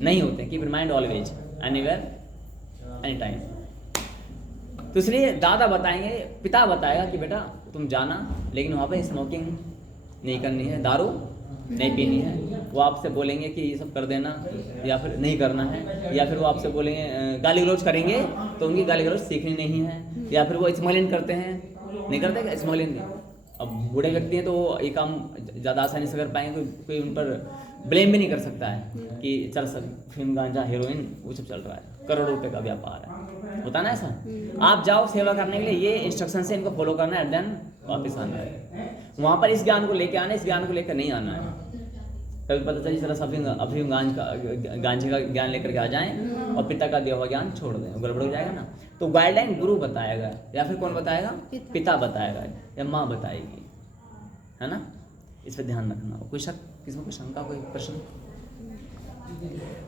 नहीं होते। Keep in mind always, anywhere, any time. तो इसलिए दादा बताएंगे, पिता बताएगा कि बेटा तुम जाना, लेकिन वहाँ पे स्मोकिंग नहीं करनी है, दारू नहीं पीनी है, वो आपसे बोलेंगे कि ये सब कर देना या फिर नहीं करना है, या फिर वो आपसे बोलेंगे गाली गलौज करेंगे तो उनकी गाली गलौज सीखनी नहीं है, या फिर वो स्मगलिंग करते हैं, नहीं करते क्या स्मगलिंग। अब बूढ़े व्यक्ति हैं तो वो ये काम ज़्यादा आसानी से कर पाएंगे, कोई उन पर ब्लेम भी नहीं कर सकता है कि चल सब फिल्म गांजा हीरोइन वो सब चल रहा है, करोड़ों रुपए का व्यापार है, होता ना ऐसा। आप जाओ सेवा करने के लिए, ये इंस्ट्रक्शन से इनको फॉलो करना है, देन वापस आना है। वहाँ पर इस ज्ञान को लेके आना है, इस ज्ञान को लेकर नहीं आना है। कभी पता चली जरा अफीम गांजे का ज्ञान लेकर के आ जाएं और पिता का दिया हुआ ज्ञान छोड़ दें, गड़बड़ हो जाएगा ना। तो गाइडलाइन गुरु बताएगा, या फिर कौन बताएगा, पिता बताएगा या माँ बताएगी, है ना। इस पर ध्यान रखना। कोई शक, किसी में कोई शंका, कोई प्रश्न?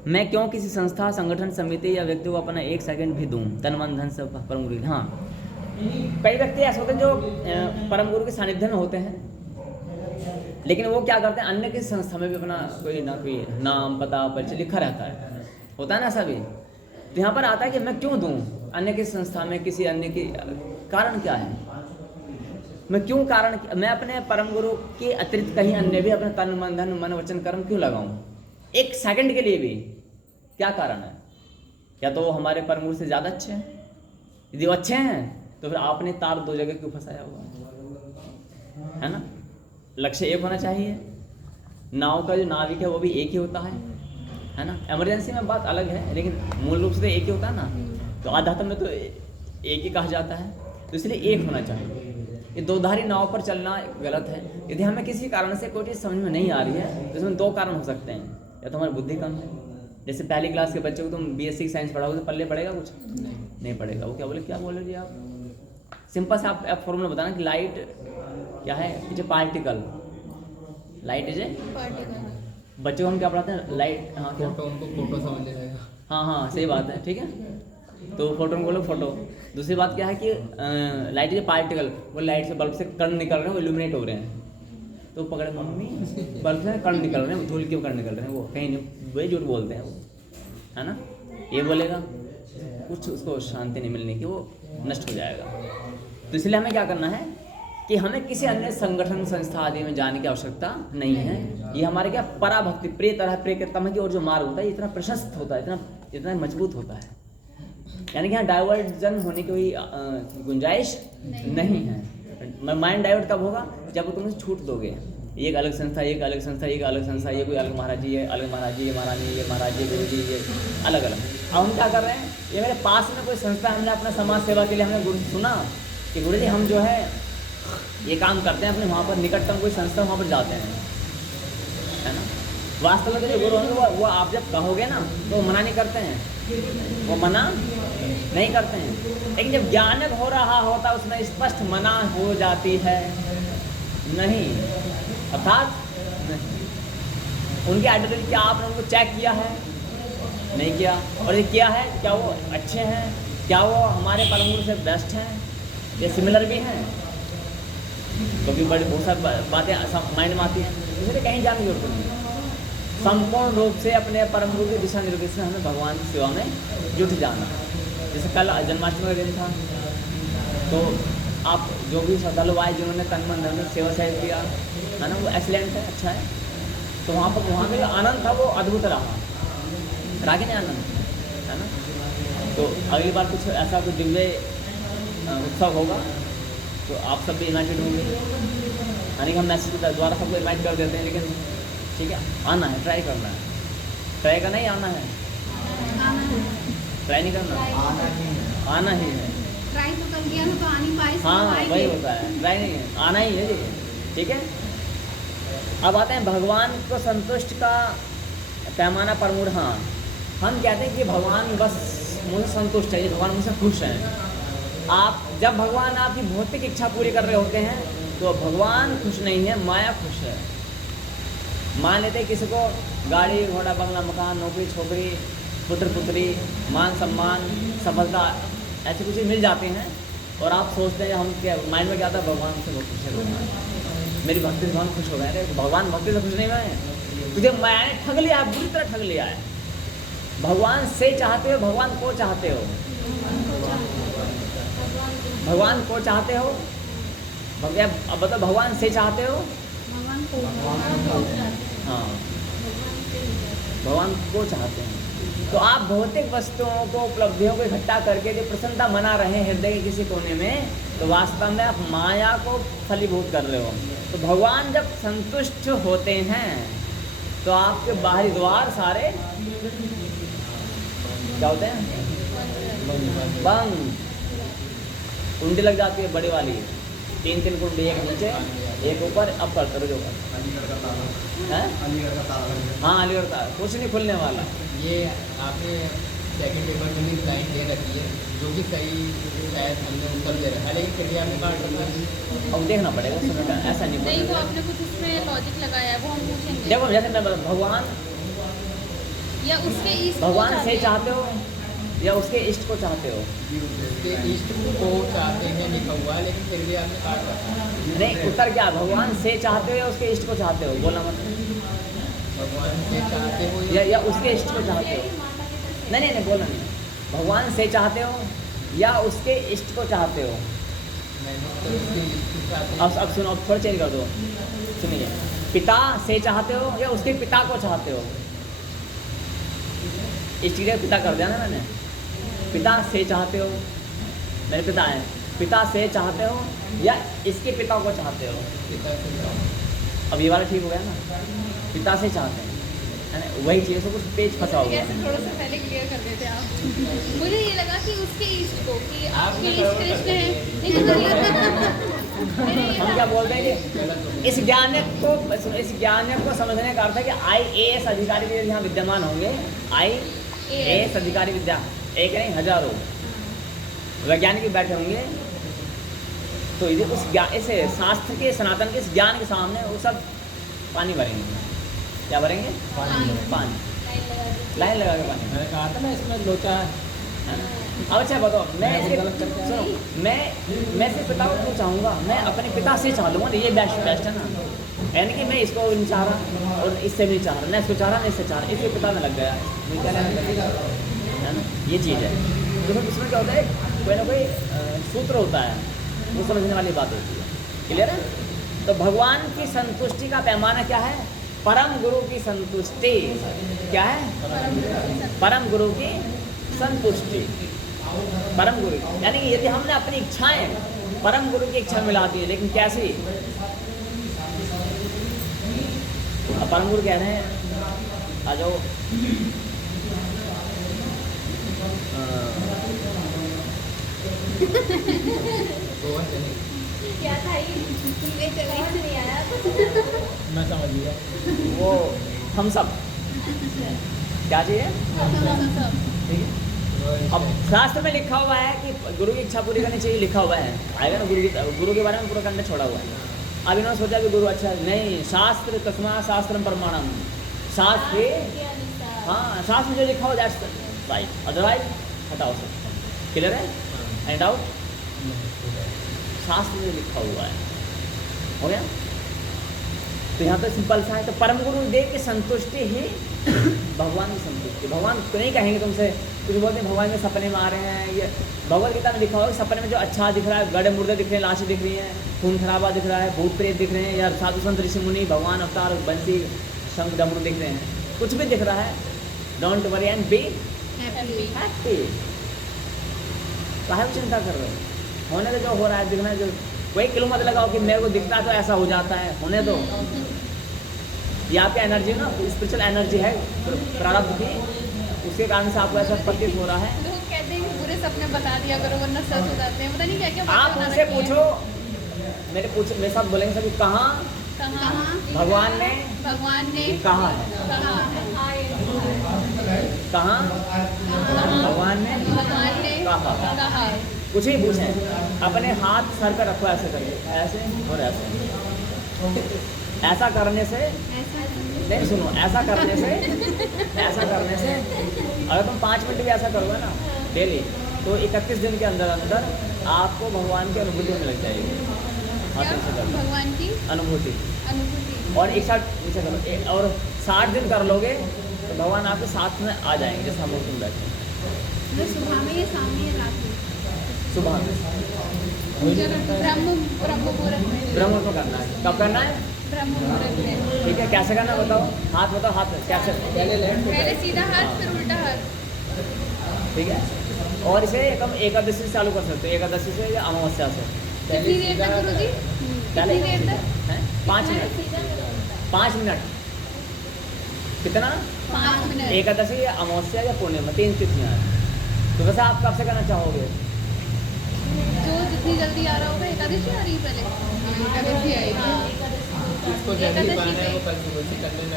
मैं क्यों किसी संस्था, संगठन, समिति या व्यक्ति को अपना 1 सेकंड भी दूं, तन मन धन से परम गुरु। हाँ, कई व्यक्ति ऐसे होते हैं जो परम गुरु के सानिध्य में होते हैं, लेकिन वो क्या करते हैं, अन्य किसी संस्था में भी अपना कोई ना कोई नाम, पता, परिचय लिखा रहता है, होता है ना ऐसा भी। तो यहाँ पर आता है कि मैं क्यों दूं अन्य किसी संस्था में, किसी अन्य की, कारण क्या है, मैं क्यों कारण, मैं अपने परम गुरु के अतिरिक्त कहीं अन्य भी अपने तन मन धन मन वचन कर्म क्यों लगाऊं 1 सेकंड के लिए भी, क्या कारण है? या तो हमारे परम गुरु से ज़्यादा अच्छे हैं, यदि वो अच्छे हैं तो फिर आपने तार 2 जगह क्यों फंसाया हुआ है ना। लक्ष्य एक होना चाहिए, नाव का जो नाविक है वो भी एक ही होता है ना। इमरजेंसी में बात अलग है, लेकिन मूल रूप से एक ही होता है ना। तो आध्यात्म में तो एक ही कहा जाता है, तो इसलिए एक होना चाहिए। ये 2धारी नाव पर चलना गलत है। यदि हमें किसी कारण से कोई चीज़ समझ में नहीं आ रही है तो इसमें 2 कारण हो सकते हैं, या तो हमारी बुद्धि कम है, जैसे पहली क्लास के बच्चे को तुम BSc साइंस पढ़ाओगे तो पल्ले पड़ेगा कुछ नहीं पड़ेगा। वो क्या बोले जी आप, सिंपल से आप फॉर्मूला बताना कि लाइट क्या है, is a particle, light is a particle. बच्चों को हम क्या पढ़ाते हैं, लाइट, हाँ क्या, फोटो, उनको फोटो समझ लेगा। हाँ सही बात है, ठीक है। तो फोटो बोलो फोटो। दूसरी बात क्या है कि लाइट इज ए पार्टिकल, वो लाइट से बल्ब से कण निकल रहे हैं, वो इल्यूमिनेट हो रहे हैं, तो पकड़े मम्मी बल्ब से कण निकल रहे हैं, धूल के कण निकल रहे हैं, वो कहीं नहीं, वही झूठ बोलते हैं वो, है ना। ये बोलेगा कुछ उसको शांति नहीं मिलने की, वो नष्ट हो जाएगा। तो इसलिए हमें क्या करना है कि हमें किसी अन्य संगठन, संस्था आदि में जाने की आवश्यकता नहीं है। ये हमारे क्या पराभक्ति, प्रिय तरह प्रिय कृतम की ओर जो मार्ग होता है, इतना प्रशस्त होता है, इतना मजबूत होता है, यानी कि यहाँ डाइवर्जन होने की कोई गुंजाइश नहीं है। माइंड डाइवर्ट कब होगा, जब तुम छूट दोगे, एक अलग संस्था, एक अलग संस्था, एक अलग संस्था, ये कोई अलग महाराज जी, ये अलग महाराज जी, ये महारानी, ये महाराज जी, गुरु जी, ये अलग अलग। अब हम क्या कर रहे हैं, ये मेरे पास में कोई संस्था, हमने अपना समाज सेवा के लिए हमने गुरु सुना कि गुरु जी हम जो है ये काम करते हैं, अपने वहाँ पर निकटतम कोई संस्था, वहाँ पर जाते हैं, है ना। वास्तव में जो गुरु होंगे वो आप जब कहोगे ना तो वो मना नहीं करते हैं, वो मना नहीं करते हैं, लेकिन जब ज्ञानक हो रहा होता उसमें स्पष्ट मना हो जाती है, नहीं, अर्थात उनके आइडेंटिटी क्या आपने उनको चेक किया है, नहीं किया, और ये किया है क्या वो अच्छे हैं, क्या वो हमारे परम गुरु से बेस्ट हैं, ये सिमिलर भी हैं, क्योंकि बड़ी बहुत सारी बातें माइंड में आती हैं, इसलिए कहीं जाने की जरूरत नहीं। संपूर्ण रूप से अपने परम गुरु के दिशा निर्देश में हमें भगवान की सेवा में जुट जाना। जैसे कल जन्माष्टमी का दिन था, तो आप जो भी श्रद्धालु आए जिन्होंने तन मन धन में सेवा सहयोग किया, है ना, वो एक्सीलेंट है, अच्छा है। तो वहाँ का जो आनंद था वो अद्भुत रहा, रागे ने आनंद, है ना। तो अगली बार कुछ ऐसा कुछ दिव्य उत्सव होगा तो आप सब भी इन्वाइटेड होंगे, यानी कि हम मैसेज के द्वारा सबको इन्वाइट कर देते हैं, लेकिन ठीक है, आना है, ट्राई करना है, ट्राई करना ही आना है, ट्राई नहीं करना, आना ही है। ट्राई तो कर दिया ना तो आ नहीं पाए, हाँ वही होता है, ट्राई नहीं है, आना ही है, ठीक है। अब आते हैं भगवान को संतुष्ट का पैमाना प्रमूढ़। हाँ, हम कहते हैं कि भगवान बस मुझे संतुष्ट है, भगवान मुझसे खुश हैं। आप जब भगवान आपकी भौतिक इच्छा पूरी कर रहे होते हैं तो भगवान खुश नहीं है, माया खुश है। मान लेते किसी को गाड़ी घोड़ा बंगला मकान नौकरी छोकरी पुत्र पुत्री मान सम्मान सफलता ऐसी कुछ मिल जाती हैं और आप सोचते हैं हम क्या माइंड में क्या आता है, भगवान से बहुत खुश है, भगवान मेरी भक्ति से भगवान खुश हो गए। अरे भगवान भक्ति से खुश नहीं हुए, तुझे माया ने ठग लिया, बुरी तरह ठग लिया है। भगवान से चाहते हो, भगवान को चाहते हो, भगवान को चाहते हो, अब बताओ भगवान से चाहते हो, भगवान को, हाँ भगवान को चाहते हैं। तो आप भौतिक वस्तुओं को, उपलब्धियों को इकट्ठा करके जो प्रसन्नता मना रहे हैं हृदय के किसी कोने में, तो वास्तव में आप माया को फलीभूत कर रहे हो। तो भगवान जब संतुष्ट होते हैं तो आपके बाहरी द्वार सारे क्या होते हैं? बंद। कुंडी लग जाती है बड़ी वाली, 3 कुंडी, एक नीचे एक ऊपर। अब करते रहो है। हाँ, अलीगढ़ का कुछ नहीं खुलने वाला। ये आपने सेकंड पेपर में भी लाइन दे रखी है, जो कि सही शायद हमने उत्तर दे रखा है, लेकिन फिर भी आपने काट रखा। अब देखना पड़ेगा उसमें, ऐसा नहीं नहीं, वो बोलेगा। आपने कुछ उसमें लॉजिक लगाया है, वो हम पूछेंगे। देखो जैसे मैं भगवान या उसके इष्ट को भगवान से चाहते हो या उसके इष्ट को चाहते हो? उसके इष्ट को चाहते हैं लिखा हुआ है, लेकिन फिर भी आपने काट रखा। नहीं, उत्तर क्या? भगवान से चाहते हो या उसके इष्ट को चाहते हो? बोला मत। भगवान से चाहते हो या उसके इष्ट को चाहते हो? नहीं, बोला नहीं। भगवान से चाहते हो या उसके इष्ट को चाहते हो? मैंने तो उसके इष्ट को चाहते हैं। अब सुनो, अब थोड़ा चेंज कर दो। सुनिए, पिता से चाहते हो या उसके पिता को चाहते हो? इष्ट के पिता कर दिया ना मैंने। पिता से चाहते हो, मेरे पिता हैं, पिता से चाहते हो या इसके पिता को चाहते हो? पिता से चाहते। अब ये वाला ठीक हो गया ना, पिता से चाहते हैं, है ना? वही चीज़ से कुछ पेज फंसा हुआ कैसे है। थोड़ा सा पहले क्लियर कर देते आप। मुझे ये लगा कि उसके इष्ट को, कि आपके इष्ट कृष्ण है। हम क्या बोलते हैं कि इस ज्ञान को समझने का अर्थ है कि IAS अधिकारी भी यहाँ विद्यमान होंगे। IAS अधिकारी विद्या एक नहीं हजारों वैज्ञानिक भी बैठे होंगे, तो यदि उस ज्ञान, इस शास्त्र के, सनातन के इस ज्ञान के सामने वो सब पानी भरेंगे। क्या भरेंगे? पानी। लाइन लगा के पानी। मैंने कहा था ना इसमें लोचा है। अब अच्छा बताओ, मैं सुनो, मैं सिर्फ पिता को चाहूँगा, मैं अपने पिता से चाह लूँगा, ये बेस्ट है ना। यानी कि मैं इसको नहीं चाह रहा और इससे भी नहीं चाह रहा, मैं इसको चाह रहा, मैं इससे चाह रहा, इसके पिता में लग गया है ना, ये चीज़ है। तो फिर उसमें क्या होता है, कोई ना कोई सूत्र होता है, वो समझने वाली बात होती है। क्लियर है? तो भगवान की संतुष्टि का पैमाना क्या है? परम गुरु की संतुष्टि। क्या है? परम गुरु की संतुष्टि। परम गुरु यानी कि यदि हमने अपनी इच्छाएं परम गुरु की इच्छा मिला दी है, लेकिन कैसी? परम गुरु कह रहे हैं आ जाओ, क्या था ये चले आया मैं समझ गया। वो हम सब क्या चाहिए? ठीक है। अब शास्त्र में लिखा हुआ है कि गुरु की इच्छा पूरी करनी चाहिए, लिखा हुआ है, आएगा ना गुरु के बारे में पूरा करने छोड़ा हुआ है। अब इन्होंने सोचा कि गुरु अच्छा नहीं, शास्त्र तस्मा शास्त्रम प्रमाणम, शास्त्र, हाँ शास्त्र में जो लिखा हुआ दैट्स राइट, अदरवाइज हटाओ सब। क्लियर है? एंड आउट, शास्त्र में लिखा हुआ है, हो गया। तो यहाँ तो सिंपल सा है। तो परम गुरु देव की संतुष्टि ही भगवान की संतुष्टि। भगवान तो नहीं कहेंगे तुमसे कुछ, बोलते हैं भगवान के सपने में आ रहे हैं। ये भगवद गीता में लिखा हुआ है, सपने में जो अच्छा दिख रहा है, गड़े मुर्दे दिख रहे हैं, लाशें दिख रही हैं, खून खराबा दिख रहा है, भूत प्रेत दिख रहे हैं, या साधु संत ऋषि मुनि, भगवान अवतार, बंसी शंख डमरू दिख रहे हैं, कुछ भी दिख रहा है, don't worry and be happy. काहे चिंता कर रहे हो? होने तो जो हो रहा है, दिखना जो, कोई किलो मत लगाओ कि मेरे को दिखता है तो ऐसा हो जाता है, होने दो। ये आपकी एनर्जी ना, स्पिरिचुअल एनर्जी है प्रारब्ध की, उसके कारण से आपको ऐसा प्रतीत हो रहा है। लोग कहते हैं कि बुरे सपने बता दिया करो वरना सच हो जाते हैं, पता नहीं क्या क्या आप उनसे पूछो, मेरे साथ बोलेंगे सभी, कहाँ भगवान ने कहा है? कहाँ भगवान ने कहा? कुछ ही पूछें, अपने हाथ सर पर रखो, ऐसे करके, ऐसे और ऐसे। ऐसा करने से नहीं, सुनो, ऐसा करने से अगर तुम 5 मिनट भी ऐसा करोगे ना डेली, तो 31 दिन के अंदर अंदर आपको भगवान की अनुभूति होने लग जाएगी। भगवान की अनुभूति। और एक साथ नीचे करो, और 60 दिन कर लोगे तो भगवान आपके साथ में आ जाएंगे, जैसे हम लोग सुन बैठे हैं। सुबह में, ये शाम में, रात में, सुबह में वही नहीं करता है। ब्रह्म मुहूर्त में। ब्रह्म मुहूर्त में करना है। कब करना है? ब्रह्म मुहूर्त में। ठीक है, कैसे करना है बताओ? हाथ बताओ, हाथ कैसे? पहले लैंड पहले सीधा हाथ फिर उल्टा हाथ। ठीक है, और इसे हम एकादशी से चालू कर सकते हैं, एकादशी से या अमावस्या से। कितनी देर तक गुरुजी? पहले कितनी देर तक? हैं? 5 मिनट। 5 मिनट कितना? 5 मिनट। एकादशी या अमावस्या या पूर्णिमा, 3 तिथियाँ हैं। तो वैसे आप कब से करना चाहोगे? जो जितनी जल्दी आ रहा होगा। एकादशी आ रही है पहले। एकादशी आई। जिसको जल्दी पाना है वो कल सुबह से कर लेना।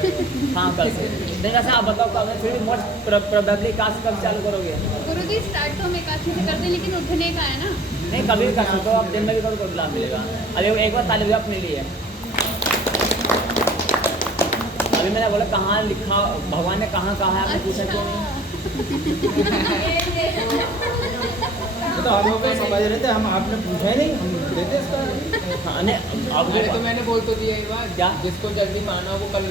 हाँ, कल से। नहीं वैसे आप बताओ कब? फिर भी मोस्ट प्रोबेबली कब चालू करोगे? गुरुजी स्टार्ट तो हम एकादशी से कर दें, लेकिन उठने का है ना। नहीं, कभी भी कर सकते हो आप, दिन में भी करो तो लाभ मिलेगा। अभी एक बार ताली बजाओ अपने लिए। अभी मैंने बोला कहाँ लिखा, भगवान ने कहाँ कहा है, आपने पूछा क्यों नहीं? तो हम लोग को समझ रहे थे, हम आपने पूछा ही नहीं, हम देते इसका। हाँ, नहीं अब अरे तो मैंने बोल तो दिया ये बात, क्या? जिसको जल्दी पाना हो वो कल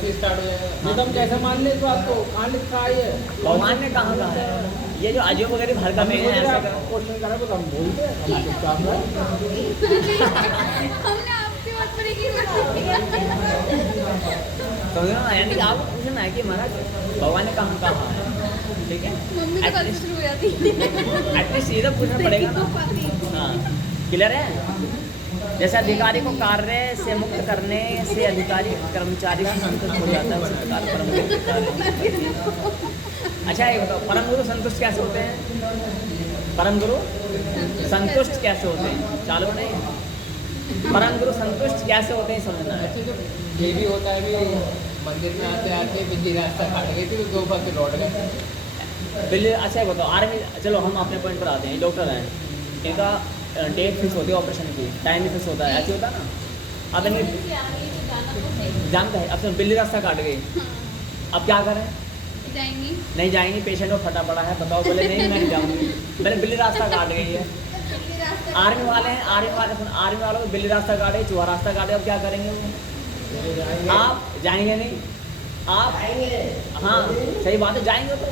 से स्टार्ट हो जाएगा। ये तो हम कैसे मान ले तो आपको कहाँ लिखा है ये? भगवान ने कहाँ कहा है? ये जो अजय वगैरह भर का में है ऐसा करो। क्वेश्चन करा तो हम बोलते हैं, हम चुपचाप रहे। हमने आपकी बात पर एक ही समझ रहे हो ना? यानी कि आपको पूछना है कि महाराज भगवान ने कहाँ कहा है, ठीक है? मम्मी तो कल से शुरू हो जाती है। एटलीस्ट ये तो पूछना पड़ेगा ना। हाँ, क्लियर है? जैसे अधिकारी को कार्य से मुक्त करने से अधिकारी कर्मचारी से संतुष्ट हो जाता है, उसी प्रकार परम गुरु के कार्य। अच्छा ये बताओ, परम गुरु संतुष्ट कैसे होते हैं? परम गुरु संतुष्ट कैसे होते हैं? चालू नहीं, परम गुरु संतुष्ट कैसे होते हैं समझना है। अच्छा, जो ये भी होता है भी मंदिर में आते आते बिजली रास्ता काट गई थी तो 2 बार लौट गए। बिल्ली, अच्छा ये बताओ, आर्मी, चलो हम अपने पॉइंट पर आते हैं। डॉक्टर हैं, इनका डेट फिक्स होती है ऑपरेशन की, टाइम भी फिक्स होता है, ऐसे होता है ना? अब इनकी जानते हैं, अब तो बिल्ली रास्ता काट गई, अब क्या करें? जाएंगी। नहीं जाएंगी, पेशेंट को फटा पड़ा है, बताओ, बोले नहीं मैं नहीं जाऊँगी, मैंने बिल्ली रास्ता काट गई है। आर्मी वाले हैं, आर्मी वालों को बिल्ली रास्ता काटे, चूहा रास्ता काटे, अब क्या करेंगे वो? आप जाएंगे नहीं? आप हाँ सही बात है, जाएंगे तो।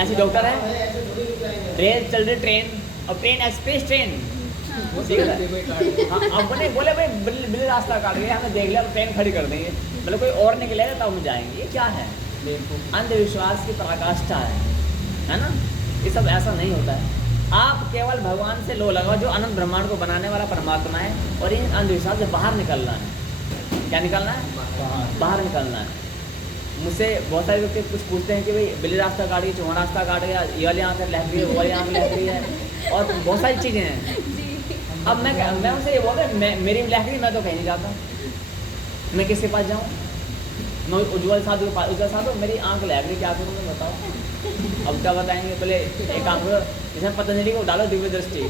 ऐसे डॉक्टर है, रेल चल रही ट्रेन, अब ट्रेन एक्सप्रेस ट्रेन, ठीक है? हाँ, अब बोले भाई बिल्ली रास्ता काट गया, हमने देख लिया, अब ट्रेन खड़ी कर देंगे, मतलब कोई और निकलेगा तब हम जाएंगे। ये क्या है? अंधविश्वास की पराकाष्ठा है ना? ये सब ऐसा नहीं होता है। आप केवल भगवान से लो लगाओ, जो अनंत ब्रह्मांड को बनाने वाला परमात्मा है, और इन अंधविश्वास से बाहर निकलना है। क्या निकलना है? बाहर निकलना है। मुझसे बहुत सारे व्यक्ति कुछ पूछते हैं कि भाई बिल्ली रास्ता काट गई, चूहा रास्ता काट गया, ये वाली आँख लहक रही है, वो वाली आँख लहक रही है, और बहुत सारी चीज़ें हैं। अब मैं उनसे ये बोल रहा, मेरी लहक रही, मैं तो कहीं नहीं जाता, मैं किसके पास जाऊँ? मैं उज्ज्वल साधु के पास, उज्ज्वल साधु मेरी आँख लहक रही, क्या करूँ मैं बताओ? अब क्या बताएंगे? बोले एक काम करो, जैसे पतंजलि को डालो दिव्य दृष्टि,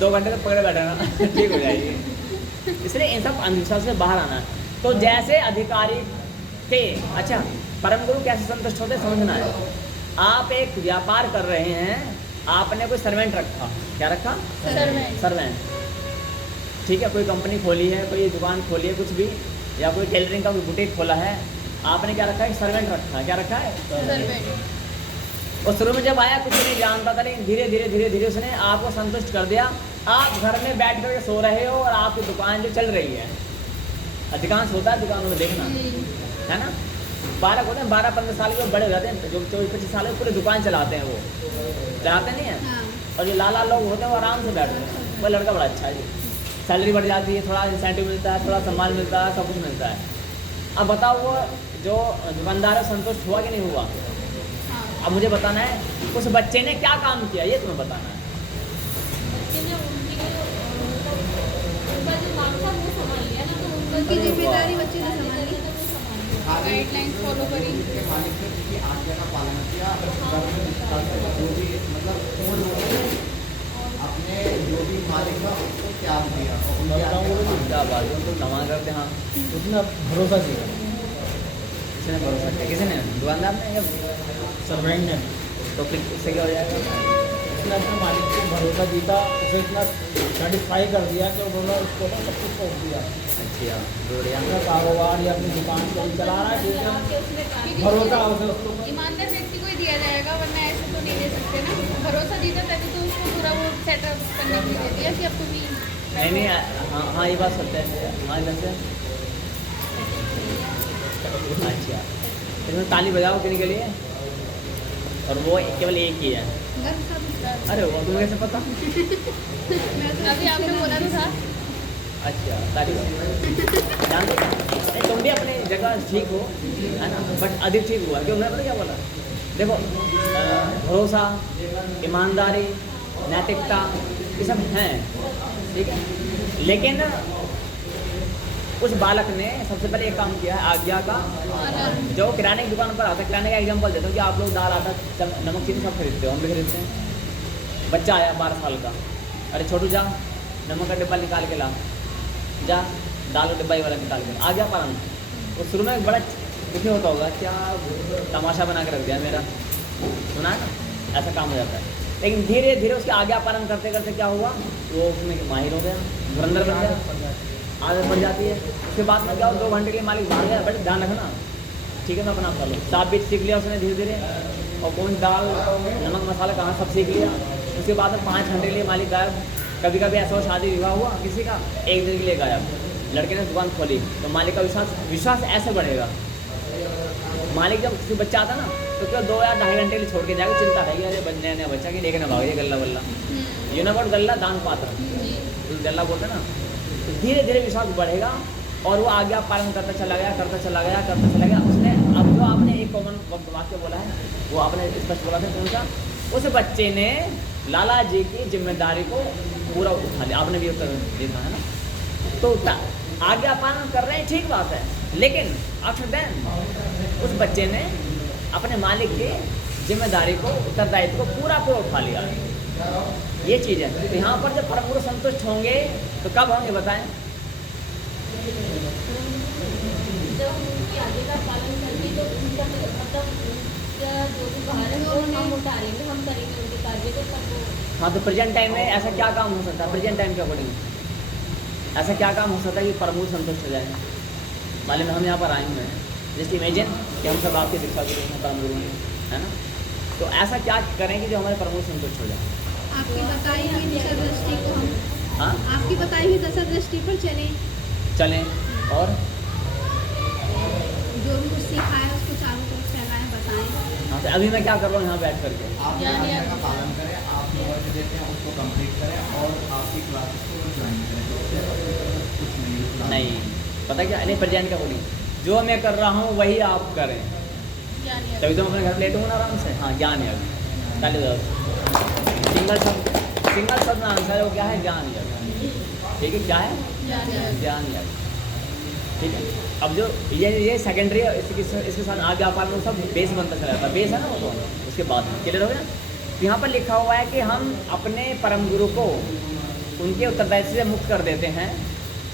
2 घंटे तक पकड़े बैठा ना, ठीक हो जाएगी। इसलिए इन सब अंधविश्वास से बाहर आना है। तो जैसे अधिकारी थे, अच्छा परम गुरु कैसे संतुष्ट होते समझना है। आप एक व्यापार कर रहे हैं, आपने कोई सर्वेंट रखा, क्या रखा? सर्वेंट, ठीक है? कोई कंपनी खोली है, कोई दुकान खोली है, कुछ भी, या कोई टेलरिंग का कोई बुटीक खोला है, आपने क्या रखा है? सर्वेंट रखा है। क्या रखा है? सर्वेंट। और शुरू में जब आया कुछ नहीं जानता था, लेकिन धीरे धीरे उसने आपको संतुष्ट कर दिया। आप घर में बैठ कर सो रहे हो और आपकी दुकान जो चल रही है, अधिकांश होता है दुकानों में देखना, है ना? 12 होते हैं, 12-15 साल के बड़े हो जाते हैं, जो 24-25 साल के पूरी दुकान चलाते हैं, वो चलाते नहीं हैं। हाँ। और जो लाला लोग होते हैं वो आराम से बैठते हैं, वो लड़का बड़ा अच्छा है जी, सैलरी बढ़ जाती है, थोड़ा इंसेंटिव मिलता है, थोड़ा सम्मान मिलता है, सब कुछ मिलता है। अब बताओ वो जो दुकानदार है संतुष्ट हुआ कि नहीं हुआ? अब मुझे बताना है उस बच्चे ने क्या काम किया, ये तुम्हें बताना है। उनकी जिम्मेदारी बच्चे ने संभाली, गाइडलाइंस फॉलो करी। अपने जो भी मालिक था उसको त्याग दिया। क्या बात है, तो कमाल करते हैं। हाँ, उसने भरोसा किया, किसने भरोसा किया? किसी ने? दुकानदार ने या सर्वेंट ने। तो फिर उससे क्या हो जाएगा? उसने अपने मालिक को भरोसा जीता, उसे इतना सेटिस्फाई कर दिया कि वो बोला उसको ना सब कुछ सौंप दिया। अच्छा, बढ़िया। अपना कारोबार या अपनी दुकान को ही चला रहा है, ठीक है? भरोसा उसे उसको ईमानदार व्यक्ति को ही दिया जाएगा, वरना ऐसे तो नहीं दे सकते ना। भरोसा जीता तभी तो उसको पूरा वो सेटअप करने के लिए दे दिया कि अब तुम ही नहीं नहीं, हाँ हाँ ये बात सत्य है। हाँ वैसे अच्छा, इसमें ताली बजाओ किन के लिए, और वो केवल एक ही है। अरे वो तुम्हें कैसे पता? अभी आपने बोला तो था। अच्छा ताली जान दो, नहीं तुम भी अपनी जगह ठीक हो है ना, बट अधिक ठीक हुआ क्यों? मैंने पता क्या बोला, देखो भरोसा, ईमानदारी, नैतिकता ये सब हैं, ठीक है, लेकिन उस बालक ने सबसे पहले एक काम किया है आज्ञा का। जो किराने की दुकान पर आता है, किराने का एग्जांपल देता हूँ कि आप लोग दाल आटा नमक चीनी सब खरीदते हो, हम भी खरीदते हैं। बच्चा आया 12 साल का, अरे छोटू जा नमक का डिब्बा निकाल के ला, जा दाल का डिब्बा ही वाला निकाल के, आ गया पालन। वो शुरू में बड़ा दुखी होता होगा, क्या तमाशा बना के रख दिया मेरा, सुना है ना, ऐसा काम हो जाता है। लेकिन धीरे धीरे उसके आज्ञा पालन करते करते क्या हुआ, वो उसमें माहिर हो गया, धुरंधर बन गया, आदत बन जाती है। उसके बाद में क्या हो, 2 घंटे के लिए मालिक बाहर गया, बट ध्यान रखना, ठीक है मैं अपना कर लूँ, साफ बीज सीख लिया उसने धीरे धीरे, और कौन दाल नमक मसाला कहाँ सब सीख लिया। उसके बाद में 5 घंटे के लिए मालिक गायब। कभी कभी ऐसा हो, शादी विवाह हुआ किसी का, 1 दिन के लिए गायब, लड़के ने दुकान खोली, तो मालिक का विश्वास ऐसे बढ़ेगा। मालिक जब किसी बच्चा आता ना, तो क्यों 2 या 2.5 घंटे के लिए छोड़ के जाएगा, चिंता है कि अरे बनने नया बच्चा कि लेके ना भाग गल्ला वल्ला, ये ना बोल गल्ला दान पात्र, तो गल्ला बोलते ना, तो धीरे धीरे विश्वास बढ़ेगा, और वो आज्ञा पालन करता चला गया, करता चला गया, करता चला गया। उसने अब जो आपने एक कॉमन वाक्य बोला है, वो आपने स्पष्ट बोला था कौन सा, उस बच्चे ने लाला जी की जिम्मेदारी को पूरा उठा लिया, आपने भी उत्तर देखा है ना। तो आज्ञा पालन कर रहे हैं, ठीक बात है, लेकिन आफ्टर देन उस बच्चे ने अपने मालिक की जिम्मेदारी को, उत्तरदायित्व को पूरा पूरा उठा लिया, ये चीज़ है। तो यहाँ पर जब परम गुरु संतुष्ट होंगे तो कब होंगे बताएं? जब उनकी आज्ञा का पालन करके, तो उनका मतलब जो भी बाहर है वो हम उतारेंगे, हम करेंगे उनके कार्य को, तब वो। हाँ, तो प्रेजेंट टाइम में ऐसा क्या काम हो सकता है, प्रेजेंट टाइम के अकॉर्डिंग ऐसा क्या काम हो सकता है कि परम गुरु संतुष्ट हो जाए? मालूम है हम यहाँ पर आए हुए हैं, जस्ट इमेजिन कि हम सब आपके दीक्षा गुरु हैं, परम गुरु हैं, है ना, तो ऐसा क्या करें कि जो हमारे परम गुरु संतुष्ट हो जाए? आपकी बताई हुई दिशा दृष्टि को हम, हाँ आपकी बताई हुई दिशा दृष्टि पर चलें, और जो भी कुछ सीखा है उसको चारों तरफ फैलाएं, बताएं। हाँ, तो अभी मैं क्या कर रहा हूँ यहाँ बैठ करके? आप आज्ञा का पालन करें, आप जो वर्क देते हैं उसको कंप्लीट करें, और आपकी क्लासेस को ज्वाइन करें, कुछ नहीं पता क्या, नहीं प्रेजेंट का बोली, जो मैं कर रहा हूँ वही आप करें, तभी तो मैं अपने घर लेट हूँ ना आराम से। हाँ, ज्ञान यज्ञ, ताली सिंगल शब्द आंसर है, वो क्या है? ज्ञान यज्ञ, ठीक है, क्या है? ज्ञान यज्ञ, ठीक है। अब जो ये सेकेंडरी, इसके साथ आगे आप लोग सब बेस बनता चला जाता है, बेस है ना वो, तो उसके बाद क्लियर हो गया। तो यहाँ पर लिखा हुआ है कि हम अपने परम गुरु को उनके उत्तरदायित्व से मुक्त कर देते हैं,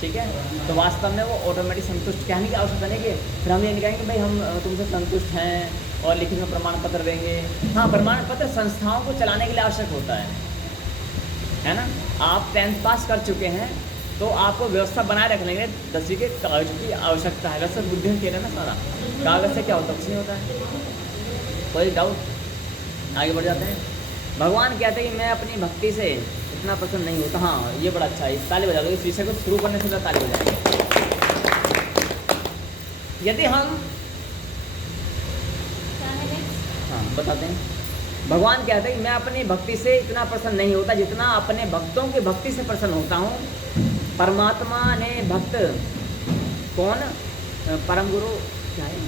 ठीक है। तो वास्तव में वो ऑटोमेटिक संतुष्ट कहने की आवश्यकता नहीं कि फिर हम ये नहीं कहेंगे भाई हम तुमसे संतुष्ट हैं और लिखित में प्रमाण पत्र देंगे। हाँ, प्रमाण पत्र संस्थाओं को चलाने के लिए आवश्यक होता है ना। आप 10th पास कर चुके हैं तो आपको व्यवस्था बनाए रखने के लिए 10वीं के कागज की आवश्यकता है। वैसे बुद्धि खेल है ना सारा, कागज से क्या होता है? कुछ नहीं होता है। कोई डाउट? आगे बढ़ जाते हैं। भगवान कहते हैं कि मैं अपनी भक्ति से इतना पसंद नहीं होता। हाँ, ये बड़ा अच्छा है, ताली बजा दो। इस विषय को शुरू करने से ताली बजाएंगे। यदि हम हाँ बताते हैं, भगवान कहते हैं कि मैं अपनी भक्ति से इतना प्रसन्न नहीं होता जितना अपने भक्तों की भक्ति से प्रसन्न होता हूँ। परमात्मा ने भक्त कौन? परम गुरु क्या है?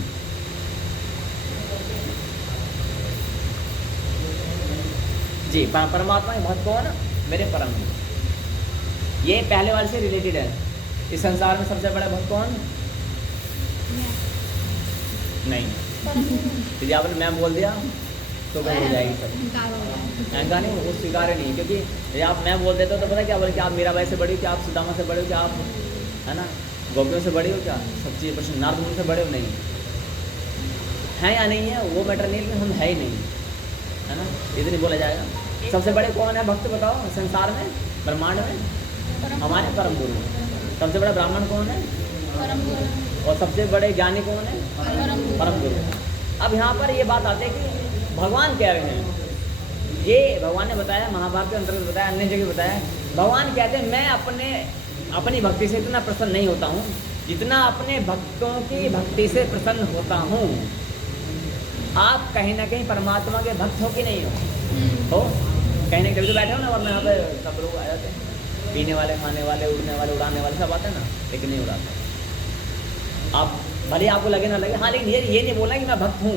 जी, परमात्मा के भक्त कौन? मेरे परम गुरु। ये पहले वाले से रिलेटेड है। इस संसार में सबसे बड़ा भक्त कौन? नहीं, यदि आपने मैं बोल दिया तो गलत हो जाएगी सब। अहंकार नहीं, वो स्वीकार नहीं। क्योंकि यदि आप मैं बोल देते हो तो पता क्या बोले कि आप मीरा बाई से बड़े हो, क्या आप सुदामा से बड़े हो, क्या आप है ना गोपियों से बड़े हो, क्या सच्ची प्रश्न नारद मुनि से बड़े हो? नहीं है या नहीं है वो मैटर नहीं, लेकिन हम है ही नहीं, है ना, इतनी बोला जाएगा। सबसे बड़े कौन है भक्त बताओ संसार में, ब्रह्मांड में? हमारे परम गुरु। सबसे बड़ा ब्राह्मण कौन है? परम गुरु। और सबसे बड़े ज्ञानी कौन है? परम गुरु। अब यहाँ पर ये बात आती है कि भगवान कह रहे हैं ये भगवान ने बताया, महाभारत के अंतर्गत बताया, अन्य जगह बताया। भगवान कहते हैं मैं अपनी भक्ति से इतना प्रसन्न नहीं होता हूँ जितना अपने भक्तों की भक्ति से प्रसन्न होता हूँ। आप कहीं ना कहीं परमात्मा के भक्त हो कि नहीं हो कहीं ना कहीं तो बैठे हो ना, वरना यहाँ पे सब लोग आ जाते हैं, पीने वाले, खाने वाले, उड़ने वाले, उड़ाने वाले सब आते हैं ना, लेकिन नहीं उड़ाते। आप भले आपको लगे ना लगे, हाँ, लेकिन ये नहीं बोलना कि मैं भक्त हूँ,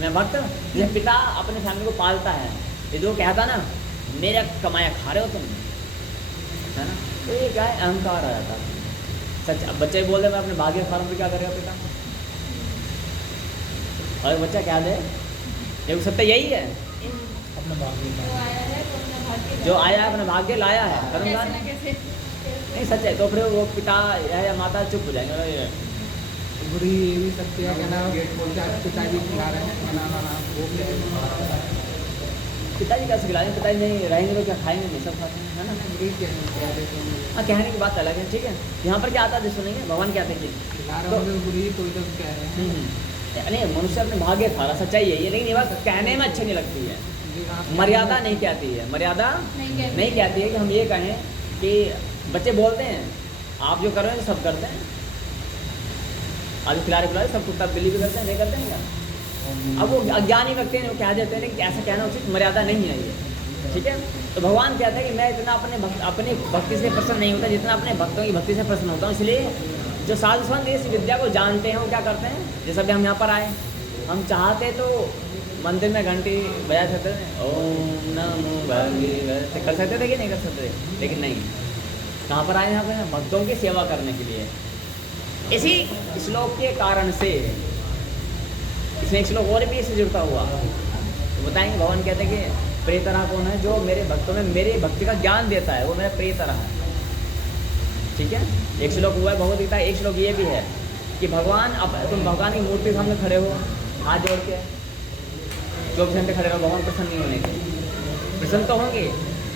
मैं भक्त। जैसे पिता अपने फैमिली को पालता है, ये जो कहता ना मेरा कमाया खा रहे हो तुम, है ना, तो ये क्या है, अहंकार आ जाता है। सच, अब बच्चे बोल रहे मैं अपने भाग्य खा रहा हूँ, तो क्या करेगा पिता? और बच्चा क्या दे, ये सत्य यही है, अपना भाग्य जो आया है वो अपना भाग्य जो आया है अपना भाग्य लाया है, कर्मकांड कैसे ना कैसे नहीं सच है। तो फिर वो पिता या माता चुप हो जाएंगे, अरे बुरी ये भी सकती है, क्या नाम पिताजी खिला रहे हैं, क्या नाम वो क्या है? पिताजी कैसे खिलाएंगे, पिताजी नहीं रहेंगे तो क्या खाएंगे, नहीं सब खाते हैं, है ना। बुरी क्या है? हाँ, कहने की बात अलग है, ठीक है। यहाँ पर क्या आता है सुनेंगे, भगवान कहते हैं कि खिला रहे होंगे बुरी, कोई तो कह रहे हैं नहीं, मनुष्य अपने भाग्य खा रहा, सच्चाई यही है, लेकिन ये बात कहने में अच्छी नहीं लगती है। मर्यादा नहीं कहती है, मर्यादा नहीं कहती है कि हम ये कहें कि बच्चे बोलते हैं आप जो कर रहे हैं सब करते हैं, आज खिलारे खिलारे सब कुत्ता बिल्ली भी करते हैं, नहीं करते हैं क्या? अब वो अज्ञानी व्यक्ति हैं, वो कह देते हैं, लेकिन ऐसा कहना उचित मर्यादा नहीं है ये, ठीक है। तो भगवान कहते हैं कि मैं इतना अपनी भक्ति से प्रसन्न नहीं होता जितना अपने भक्तों की भक्ति से प्रसन्न होता हूँ। इसलिए जो साधु संत इस विद्या को जानते हैं वो क्या करते हैं, जैसे अभी हम यहाँ पर आए, हम चाहते तो मंदिर में घंटी बजा सकते थे, ओम नमो भगवते, कर सकते थे कि नहीं कर सकते थे, लेकिन नहीं, कहाँ पर आए यहाँ पे भक्तों की सेवा करने के लिए। इसी श्लोक के कारण से इसमें एक श्लोक और भी इससे जुड़ता हुआ तो बताएंगे। भगवान कहते हैं कि प्रियतरा कौन है, जो मेरे भक्तों में मेरे भक्ति का ज्ञान देता है, वो मेरा प्रियतरा है, ठीक है। एक श्लोक हुआ है भगवद गीता, एक श्लोक ये भी है कि भगवान तुम भगवान की मूर्ति के सामने खड़े हो, हाथ जोड़ के 24 घंटे खड़े रहो, भगवान प्रसन्न नहीं होने के, प्रसन्न तो होंगे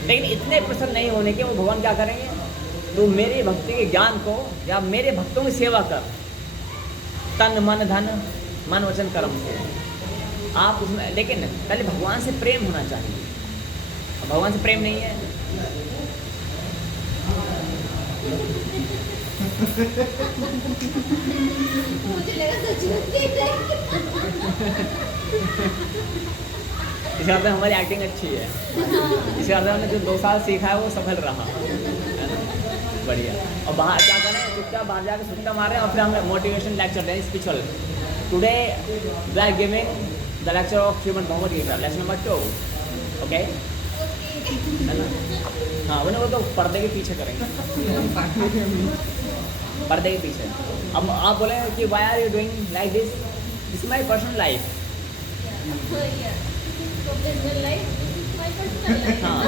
लेकिन इतने प्रसन्न नहीं होने के, वो भगवान क्या करेंगे, तो मेरी भक्ति के ज्ञान को या मेरे भक्तों की सेवा कर, तन मन धन मन वचन कर्म से आप उसमें, लेकिन पहले भगवान से प्रेम होना चाहिए। भगवान से प्रेम नहीं है, मुझे लगा सच में देख रहे हैं। इसका मतलब हमारी एक्टिंग अच्छी है, इसका मतलब हमने जो 2 साल सीखा है वो सफल रहा, बढ़िया। और बाहर क्या करें, चुपचाप बाहर जाकर सुट्टा मारें और फिर हमें मोटिवेशन लेक्चर दें, spiritual. Today we are giving the lecture of Shrimad Bhagavad Gita, lesson number 2, okay, है ना। हाँ, वो तो पर्दे के पीछे करेंगे, पर्दे के पीछे। अब आप बोले कि why are you doing like this, this is my personal life. हाँ,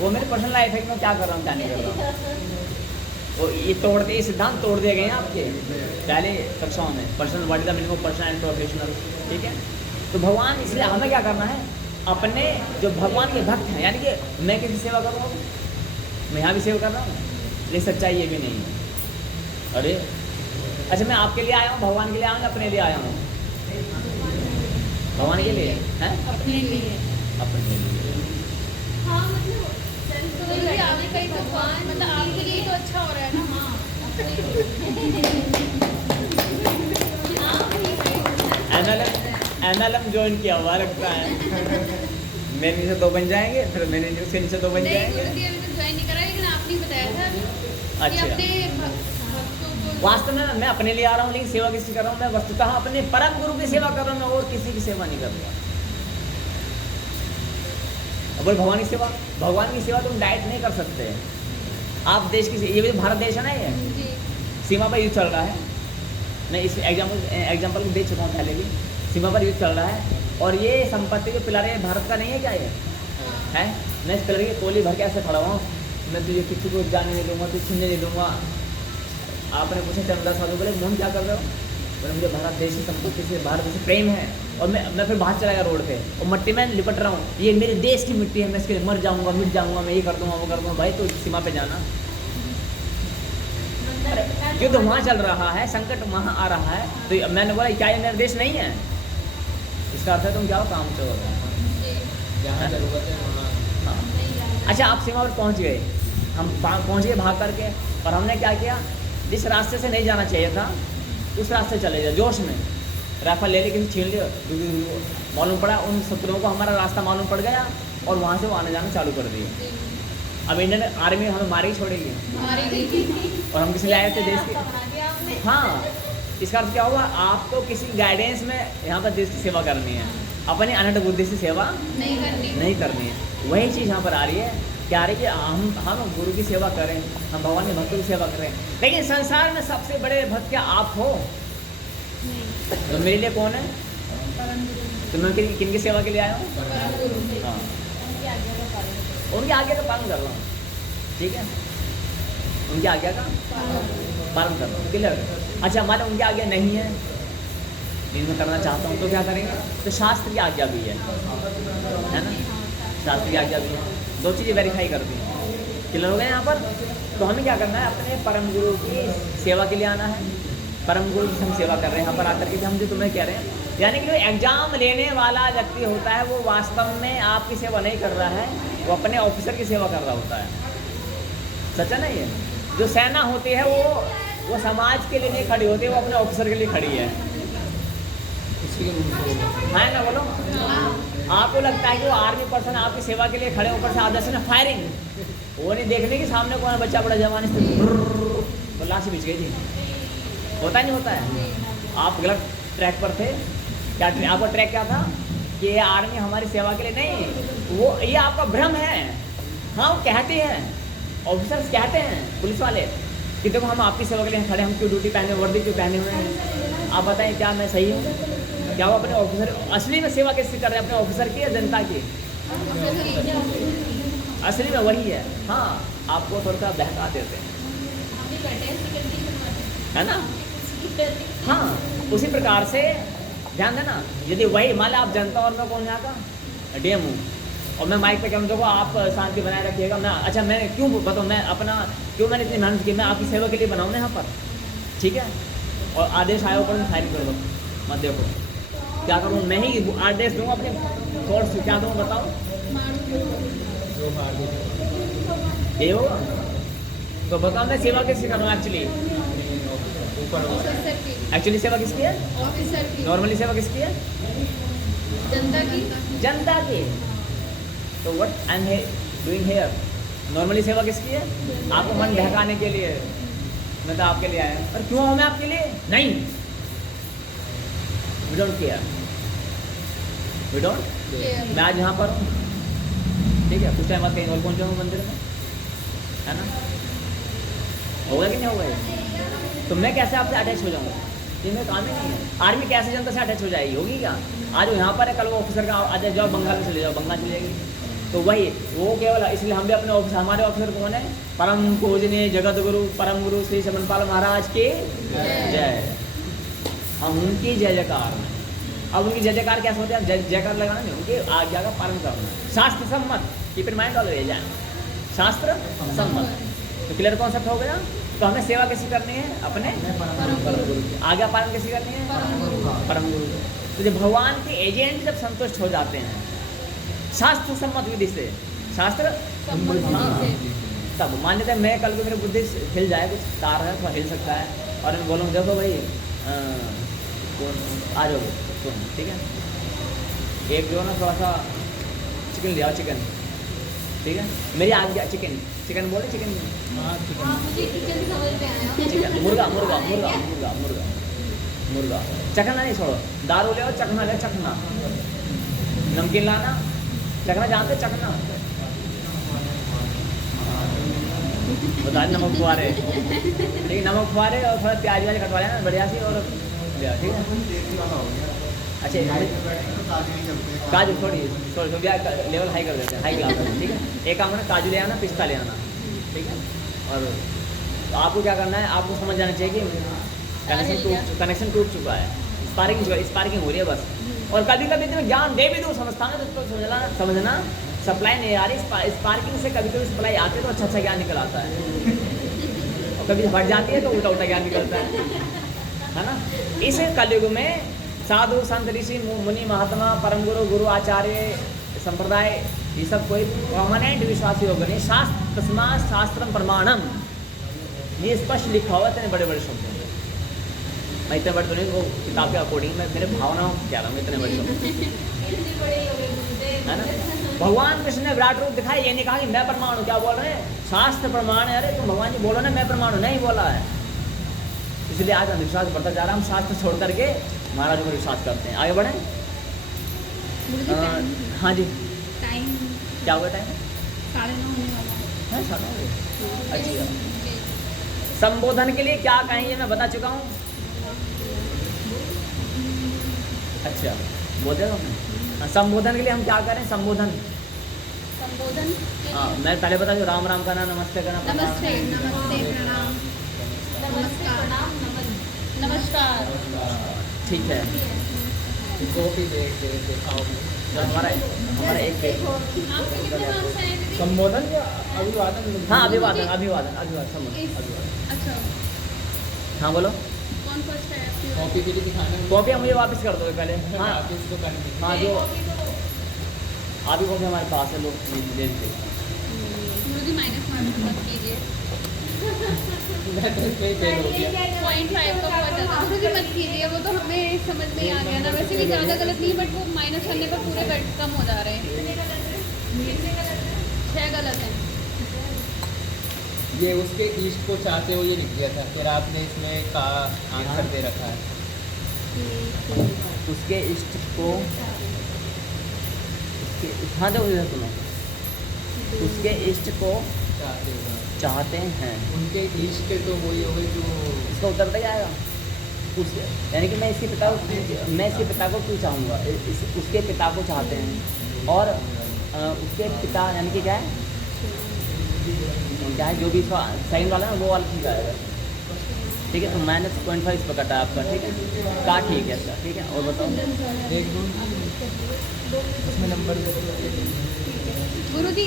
वो मेरी पर्सनल लाइफ है कि मैं क्या कर रहा हूँ क्या नहीं कर रहा हूँ। वो ये सिद्धांत तोड़ दिए गए हैं आपके पहले कक्षाओं में, personal what is the meaning of personal and professional, ठीक है। तो भगवान, इसलिए हमें क्या करना है, अपने जो भगवान के भक्त हैं, यानी कि मैं किसी सेवा कर रहा हूँ, मैं यहाँ भी सेवा कर रहा हूँ, लेकिन सच्चाई ये भी नहीं है। अरे अच्छा, मैं आपके लिए आया हूँ, भगवान के लिए आया हूँ, अपने लिए आया हूँ? भगवान के लिए है, अपने लिए, अपने लिए। हाँ, मतलब तो वही आपके कहीं तो मतलब आपके लिए तो अच्छा हो रहा है ना। एनएलएम ज्वाइन किया हुआ लगता है, मेरे नीचे 2 बन जाएंगे, फिर मेरे नीचे 2 बन नहीं, जाएंगे। गुरुजी अभी तो ज्वाइन नहीं करा, लेकिन आपने बताया था कि अच्छा। अपने भक्तों को, वास्तव में मैं अपने लिए आ रहा हूँ, लेकिन सेवा किसकी कर रहा हूँ, मैं वस्तुतः अपने परम गुरु की सेवा कर रहा हूँ, मैं और किसी की सेवा नहीं कर रहा। अब भगवान की सेवा, भगवान की सेवा तुम डायरेक्ट नहीं कर सकते। आप देश की, ये भी भारत देश है ना, ये जी, सीमा पर युद्ध चल रहा है, मैं इस एग्जाम्पल को दे चुका हूँ पहले भी, सीमा पर युद्ध चल रहा है और ये संपत्ति जो पिला रहे हैं भारत का नहीं है क्या, ये है, मैं इस पिलर की कोली भर के ऐसे खड़ा हुआ, मैं तुझे किसी को जाने नहीं दूंगा, तुझे छीनने नहीं दूंगा। आपने पूछा चंदा साधु, बोले मोहन क्या कर रहे हो, बोले मुझे भारत देश की संपत्ति से, भारत देश से प्रेम है, और मैं फिर बाहर चला गया रोड पे और मट्टी में लिपट रहा हूँ, ये मेरे देश की मिट्टी है, मैं इसके लिए मर जाऊँगा, मिट जाऊँगा, मैं ये कर दूँगा, वो कर दूँगा। भाई तो सीमा पे जाना, युद्ध वहाँ चल रहा है, संकट वहाँ आ रहा है, तो मैंने बोला क्या ये मेरा देश नहीं है, इसका अर्थ है तुम जाओ काम चोर। जहाँ जहाँ जरूरत है वहाँ हाँ। अच्छा, आप सीमा पर पहुंच गए, हम पहुंच गए भाग करके, और हमने क्या किया, जिस रास्ते से नहीं जाना चाहिए था उस रास्ते से चले गए जोश में, राइफल ले किसी छीन लिया, मालूम पड़ा उन शत्रुओं को हमारा रास्ता मालूम पड़ गया और वहाँ से वो आने जाना चालू कर दिए। अब इंडियन आर्मी हमें मार ही छोड़ेगी, और हम किसी लायक थे देश के। हाँ, इसका अर्थ क्या हुआ, आपको किसी गाइडेंस में यहाँ पर देश की सेवा करनी है, अपनी अनहट बुद्धि से सेवा नहीं करनी है। वही चीज़ यहाँ पर आ रही है, क्या आ रही है कि हम गुरु की सेवा करें, हम भगवान के भक्तों की सेवा करें, लेकिन संसार में सबसे बड़े भक्त क्या आप हो? तो मेरे लिए कौन है? तो मैं किनकी सेवा के लिए आया हूँ? हाँ, उनकी आज्ञा का पालन कर रहा हूँ, ठीक है, उनकी आज्ञा का पालन कर रहा हूँ, क्लियर। अच्छा, हमारे उनकी आज्ञा नहीं है, लेकिन मैं करना चाहता हूँ, तो क्या करेंगे? तो शास्त्र की आज्ञा भी है ना, शास्त्र की आज्ञा भी है, दो चीज़ें वेरीफाई कर दी, क्लियर हो गए यहाँ पर। तो हमें क्या करना है, अपने परम गुरु की सेवा के लिए आना है, परम गुरु की हम सेवा कर रहे हैं यहाँ पर आकर के, हम जो तुम्हें कह रहे हैं, यानी कि जो एग्जाम लेने वाला व्यक्ति होता है वो वास्तव में आपकी सेवा नहीं कर रहा है, वो अपने ऑफिसर की सेवा कर रहा होता है, सच है ना ये? जो सेना होती है वो समाज के लिए नहीं खड़ी होती है, वो अपने ऑफिसर के लिए खड़ी है, है ना? बोलो, आपको लगता है कि वो आर्मी पर्सन आपकी सेवा के लिए खड़े, ऊपर से आदर्श ने फायरिंग, वो नहीं देखने कि सामने कौन है, बच्चा बड़ा जवान तो लाश बिछ गई थी, होता नहीं होता है? आप गलत ट्रैक पर थे, क्या आपका ट्रैक क्या था कि ये आर्मी हमारी सेवा के लिए नहीं, वो ये आपका भ्रम है। हाँ, वो कहते हैं, ऑफिसर्स कहते हैं, पुलिस वाले, कि देखो हम आपकी सेवा के लिए खड़े, हम क्यों ड्यूटी पहने, वर्दी क्यों पहने हुए हैं, आप बताएं क्या मैं सही हूँ? क्या वो अपने ऑफिसर असली में सेवा कैसे कर रहे हैं, अपने ऑफिसर की या जनता की? असली में वही है। हाँ, आपको थोड़ा सा बहका देते हैं, है ना? हाँ, उसी प्रकार से ध्यान देना, यदि वही मान लो आप जनता और मैं कौन यहाँ का डीएम हूँ, और मैं माइक पे कहूँ देखो आप शांति बनाए रखिएगा, मैं अच्छा मैं क्यों बताऊँ, मैं अपना क्यों मैंने इतनी मेहनत की, मैं आपकी सेवा के लिए बनाऊँ ना यहाँ पर, ठीक है, और आदेश आया ऊपर में फायरिंग कर दो, मत देखो क्या करूँ, मैं ही आदेश दूँगा अपने थॉट्स, क्या दूँ बताओ, ये होगा? तो बताओ मैं सेवा कैसे करूँ एक्चुअली सेवा किसकी है? ऑफिसर की, नॉर्मली सेवा किसकी है? जनता की। तो what I am doing here, normally सेवा किसकी है? आपको मन बहकाने के लिए, मैं तो आपके लिए आया, और क्यों हूँ मैं आपके लिए? नहीं, we don't care, we don't. मैं आज यहाँ पर हूँ, ठीक है, कुछ टाइम बाद कहीं और पहुँच जाऊँगा मंदिर में, है ना? होगा कि नहीं होगा? तो मैं कैसे आपसे अटैच हो जाऊँगा? ये मेरा काम ही नहीं है। आर्मी कैसे जनता से अटैच हो जाएगी? होगी क्या? आज वो यहाँ पर है, कल वो ऑफिसर का आ जाए, जाओ बंगाल में चले जाओ, बंगाल चले जाएगी। तो वही वो केवल, इसलिए हम भी अपने ऑफिसर, हमारे ऑफिसर कौन है? परम पूजनीय जगत गुरु परम गुरु श्री समनपाल महाराज के जय। हम उनकी जय जयकार में, अब उनकी जय जयकार कैसे होते हैं? जय जयकार लगाना नहीं, उनकी आज्ञा का पालन करना, शास्त्र सम्मत, कीप इन माइंड ऑलवेज, शास्त्र सम्मत। तो क्लियर कॉन्सेप्ट हो गया। तो हमें सेवा कैसी करनी है? अपने आज्ञा पालन कैसी करनी है? परम गुरु। तो जब भगवान के एजेंट जब संतुष्ट हो जाते हैं शास्त्र सम्मत विधि से, शास्त्र तब मान लेते हैं मैं कल को मेरी बुद्धि हिल जाए, कुछ तार है थोड़ा हिल सकता है, और मैं बोलूँ देखो भाई आ जाओ तुम, ठीक है, एक जो ना थोड़ा सा चिकन ले आओ, चिकन, ठीक है, मेरी आज्ञा, चिकन चिकन बोले, चिकन मुझे किचन समझ में आया। चिकन, मुर्गा मुर्गा मुर्गा मुर्गा मुर्गा मुर्गा, चखना नहीं छोड़ो, दारू ले आओ, चखना ले, चखना, नमकीन लाना, चखना जानते, चखना बता, नमक फुआरे, ठीक है, नमक फुआरे और थोड़ा प्याज व्याज कटवा लेना बढ़िया सी, और ठीक है। अच्छा काजू थोड़ी लेवल हाई कर देते हैं, हाई क्लास में, ठीक है। एक काम करना, काजू ले आना, पिस्ता ले आना, ठीक है। और तो आपको क्या करना है, आपको समझ जाना चाहिए कि कनेक्शन टूट चुका है, स्पार्किंग हो रही है बस। और कभी कभी तो ज्ञान दे भी दो समझता है तो समझना सप्लाई नहीं आ रही, स्पार्किंग से कभी कभी सप्लाई आती है तो अच्छा ज्ञान निकल आता है, और कभी हट जाती है तो उल्टा उल्टा ज्ञान निकलता है ना। इस कलयुग में साधु संत ऋषि मुनि महात्मा परम गुरु गुरु आचार्य संप्रदाय ये सब कोई परमानेंट विश्वासी होगा नहीं। शास्त्र तस्मात् शास्त्रम प्रमाणम, ये स्पष्ट लिखा हुआ है इतने बड़े बड़े शब्दों में। मैं इतने बड़े तो नहीं, वो किताब के अकॉर्डिंग मैं मेरे भावनाओं को कह रहा हूँ, इतने बड़े शब्द इतने बड़े हो गए गुरुदेव। है ना। भगवान कृष्ण ने विराट रूप दिखाई, ये नहीं कहा कि मैं प्रमाण हूँ। क्या बोल रहे हैं? शास्त्र प्रमाण है। अरे तुम भगवान जी बोलो ना मैं प्रमाण हूँ, नहीं बोला है। इसलिए आज अंधविश्वास बढ़ता जा रहा है। हम शास्त्र छोड़ करके महाराज को विश्वास करते हैं। आगे बढ़े। हाँ जी, टाइम क्या हुआ टाइम? 9:30 होने वाला है। है 9:30। अच्छा, संबोधन के लिए क्या कहें ये मैं बता चुका हूँ। अच्छा, बोल रहे हो। संबोधन के लिए हम क्या करें? संबोधन संबोधन के हाँ, लिए मैं पहले बता दूँ, राम राम करना, नमस्ते करना, प्रणाम। नमस्ते, नमस्ते, प्रणाम, नमस्ते, प्रणाम, नमन। नमस्कार। ठीक है। कॉपी दिखाओ। तो हमारा एक पेज। आपके कितने मार्क्स आए थे? संबोधन या अभिवादन? हाँ, अभिवादन संबोधन संबोधन इस- अभिवादन। अच्छा, हाँ बोलो। कौन फर्स्ट है आपकी? कॉपी के लिए दिखाना है। कॉपी मुझे वापस कर दोगे पहले। हाँ वापस तो करनी है। हाँ, जो आप ही कॉपी हमारे पास है, लोग दे दीजिए। गुरुजी माइनस मार्क्स मत कीजिए। मैं तो इसमें ही फेल हो गया। 0.5 का पता था। गुरुजी मत कीजिए, वो तो हमें समझ में आ गया ना। वैसे भी ज़्यादा गलत नहीं, बट वो माइनस करने पर पूरे कम हो जा रहे हैं। 6 गलत हैं। ये उसके ईस्ट को चाहते हो ये लिख दिया था, फिर आपने इसमें का आंसर दे रखा है। उसके इष्ट को हाँ देखो इधर सुनो। उसके इष्ट को चाहते हो चाहते हैं, उनके ईस्ट तो वही हो गई जो इसका उत्तर बताइए आएगा। उसके यानी कि मैं इसके पिता को क्यों चाहूँगा? उसके पिता को चाहते हैं। और उसके पिता यानी कि क्या है जो भी साइन वाला है ना वो वाला ठीक आएगा। ठीक है, तो -0.5 इस पर कटा है आपका। ठीक है, का ठीक है सर। ठीक है, और बताओ। एक दो इसमें नंबर गुरुजी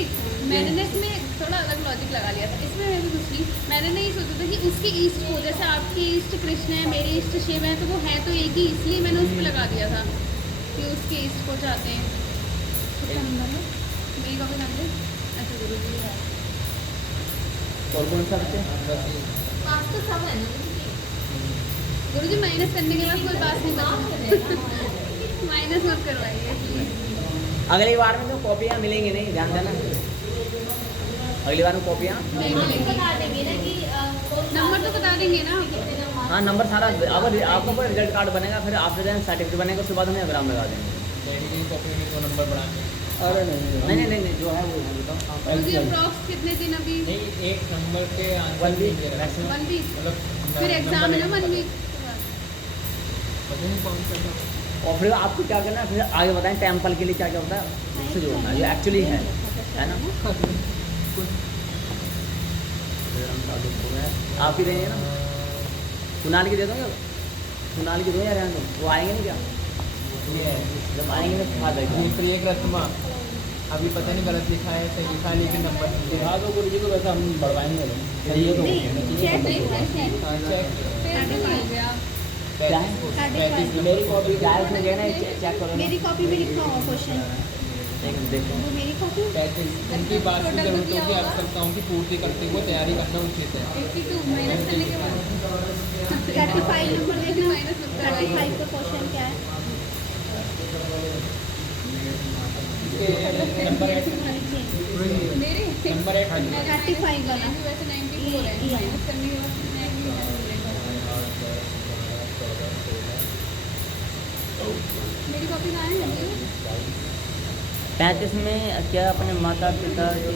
मैंने इसमें थोड़ा अलग लॉजिक लगा लिया था। इसमें मैं भी कुछ नहीं, मैंने नहीं सोचा था कि उसके ईस्ट को, जैसे आपके ईस्ट कृष्ण है, मेरे ईस्ट शिव है, तो वो है तो एक ही, इसलिए मैंने उस पर लगा दिया था कि उसके ईस्ट को चाहते हैं। कितना नंबर है? मेरी कॉपी नाम दे। अच्छा गुरुजी है। और कौन सा बच्चे? पास तो सब है ना। गुरुजी माइनस करने के बाद कोई पास नहीं बचा। माइनस मत करवाइए प्लीज। अगली बार में तो कॉपियाँ मिलेंगी नहीं, ध्यान देना। अगली बार में कॉपियाँ नहीं मिलेंगी। बता देंगे ना कि नंबर तो बता देंगे ना। कितने नंबर। हाँ, नंबर सारा। अब आपका कोई रिजल्ट कार्ड बनेगा, फिर आफ्टर दैन सर्टिफिकेट बनेगा, उसके बाद हमें अग्राम लगा देंगे। मेडिकल कॉपी में 2 नंबर बढ़ाने। अरे नहीं, जो है वो बताओ। गुरुजी अप्रॉक्स कितने दिन अभी? नहीं, एक नंबर के आंसर 1 वीक नहीं दे रहा। मैक्सिमम। 1 वीक। मतलब फिर एग्जाम है ना 1 वीक। पता नहीं कौन सा था। और फिर आपको क्या करना है, फिर आगे बताएं टेम्पल के लिए क्या क्या होता है, उससे जोड़ना है जो एक्चुअली है ना। आप ही रहेंगे ना, कुणाल की दे दो, कुणाल की दो या रहने दो, वो आएंगे नहीं क्या? ये जब आएंगे तो खा देगा। ये प्रिय रत्मा अभी पता नहीं गलत लिखा है सही लिखा है, लेकिन नंबर नहीं दे रहा। हाँ तो गुरुजी को वैसे हम बढ़वाएंगे। ये तो चेक नहीं है। हाँ, चेक फिर भी हो गया। क्या है? 35 मेरी कॉपी क्या है उसमें कहना है, चेक करो ना। मेरी कॉपी में लिखा हुआ क्वेश्चन, देखो वो मेरी कॉपी। 35 उनकी बात की जरूरत होगी आवश्यकताओं की पूर्ति करते हुए तैयारी करना उचित है। 52 माइनस करने के बाद 35 नंबर देखना। माइनस मत करवाइए। 35 का क्वेश्चन क्या है? नंबर 8 मेरे नंबर 8 35 वाला। भी वैसे 94 है। माइनस करने के बाद कितना है कि मेरी कॉपी कहाँ है? 35 में क्या अपने माता पिता के